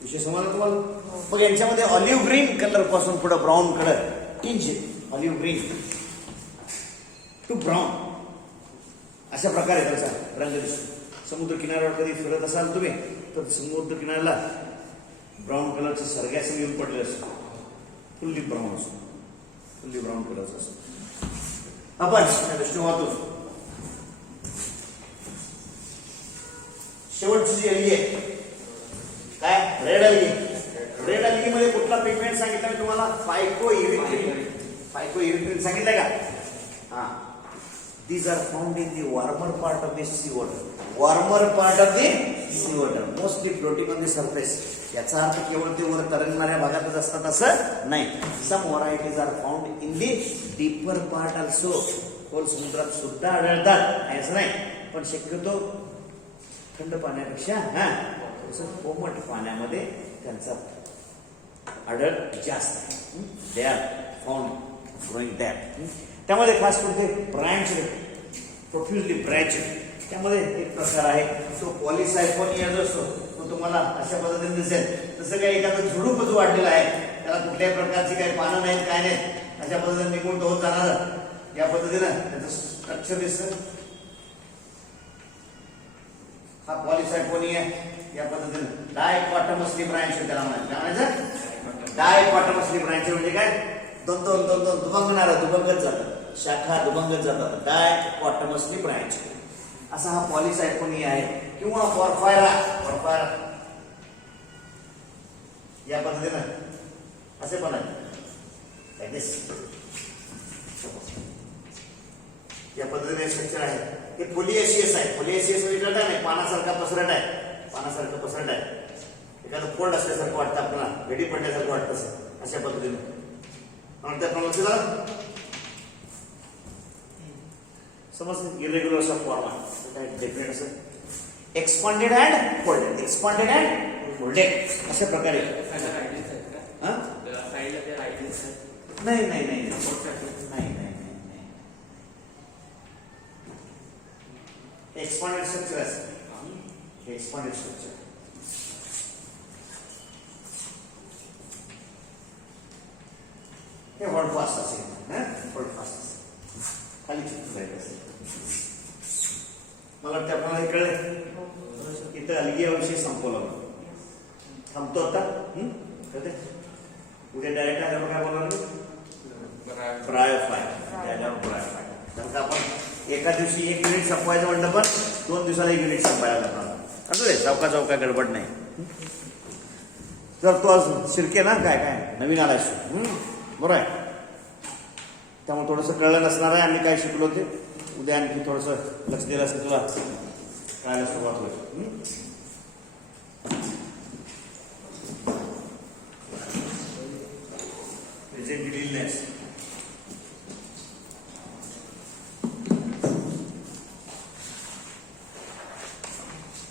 विषय समजला तुम्हाला? मग यांच्यामध्ये ऑलिव्ह ग्रीन कलर पासून पुढे brown colour, tinge olive green to brown, अशा प्रकारे त्याचा रंग दिसतो. समुद्र किनाऱ्यावर कधी फिरत असाल तुम्ही तर समुद्र किनाऱ्याला ब्राऊन कलरचं सरग्यासम येऊन पडलेलं असतं, फुल्ली ब्राऊन असतो, फुल्ली ब्राऊन कलरचं असतो. आपण त्या दृष्टीने वाहतो. शेवटची जी अलगी आहे काय, रेड अलगी. रेड अलगी मध्ये कुठला पिगमेंट सांगितलं मी तुम्हाला, फायकोइरिथ्रिन. फायकोइरिथ्रिन सांगितलंय का? हा. These are found in the warmer part of the sea water. Warmer part of the sea water, mostly floating on the surface. याचा अर्थ केवळ ते वर तरंगणाऱ्या भागातच असतात असं नाही. Some varieties are found in the deeper part also. खोल समुद्रात सुद्धा आढळतात, असं नाही. पण शक्यतो थंड पाण्यापेक्षा थोडंसं कोमट पाण्यामध्ये त्यांचा आढळ जास्त आहे. दे आर फाउंड ग्रोइंग दॅट. त्यामध्ये खास करून ते ब्रँच, प्रोफ्युजली ब्रँच, त्यामध्ये एक प्रकार आहे तो पॉलिसायफोनिया जो असतो तो तुम्हाला अशा पद्धतीने दिसेल. तसं काही एखादं झुडूपच वाढलेलं आहे, त्याला कुठल्याही प्रकारची काही पानं नाहीत, काय नाहीत, अशा पद्धतीने निघून होत जाणार या पद्धतीनं त्याचं स्ट्रक्चर दिसतं. हा पॉलिसायफोनिया या पद्धतीनं डायकॉटमसली ब्रँच त्याला म्हणायचं. डायकॉटमसली ब्रँच म्हणजे काय, दोन दोन दोन दोन दुभंगत जातात, शाखा दुभंगत जातात. डायकॉटमसली ब्रँच असा हा पॉलिसायफोनिया आहे. किंवा पॉर्फायरा, पॉर्फायरा या पद्धतीनं असे पण आहे. या पद्धतीने स्ट्रक्चर आहे. हे फोलिएशियस आहे. फोलिएशियस म्हणजे कळत नाही, पानासारखा पसरट आहे, पानासारखं पसरट आहे. एखादं फोल्ड असल्यासारखं वाटतं आपल्याला, वेडी पडल्यासारखं वाटतं अशा पद्धतीने. समज इरेग्युलर असा फॉर्म आहे, डेफिनेट असं expanded and folded, expanded and folded अशा प्रकारे. नाही नाही नाही नाही नाही एक्सपांडेड स्ट्रक्चर असं, एक्सपांडेड स्ट्रक्चर. हे होल्डफास्ट असेल, होल्डफास्ट खाली चित्र असेल. मला वाटतं आपल्याला हे कळलं. इथं अलगी या विषयी संपवला थांबतो आता. कळते उद्या डायरेक्ट आल्यावर काय बोलणार, ब्रायोफाय. ब्रायोफाय कारण का आपण एका दिवशी 1 युनिट संपवायचं म्हणलं, पण 2 दिवसाला 1 युनिट संपायला लागणार. असं रे चौका चौका गडबड नाही. तर तो आज शिरके ना काय काय नवीन आलायस बरोबर आहे, त्यामुळे थोडंसं कळलं नसणार आहे आम्ही काय शिकलो ते. उद्या आणखी थोडंसं लक्ष दिलं असेल तुला कळायला सुरुवात होईल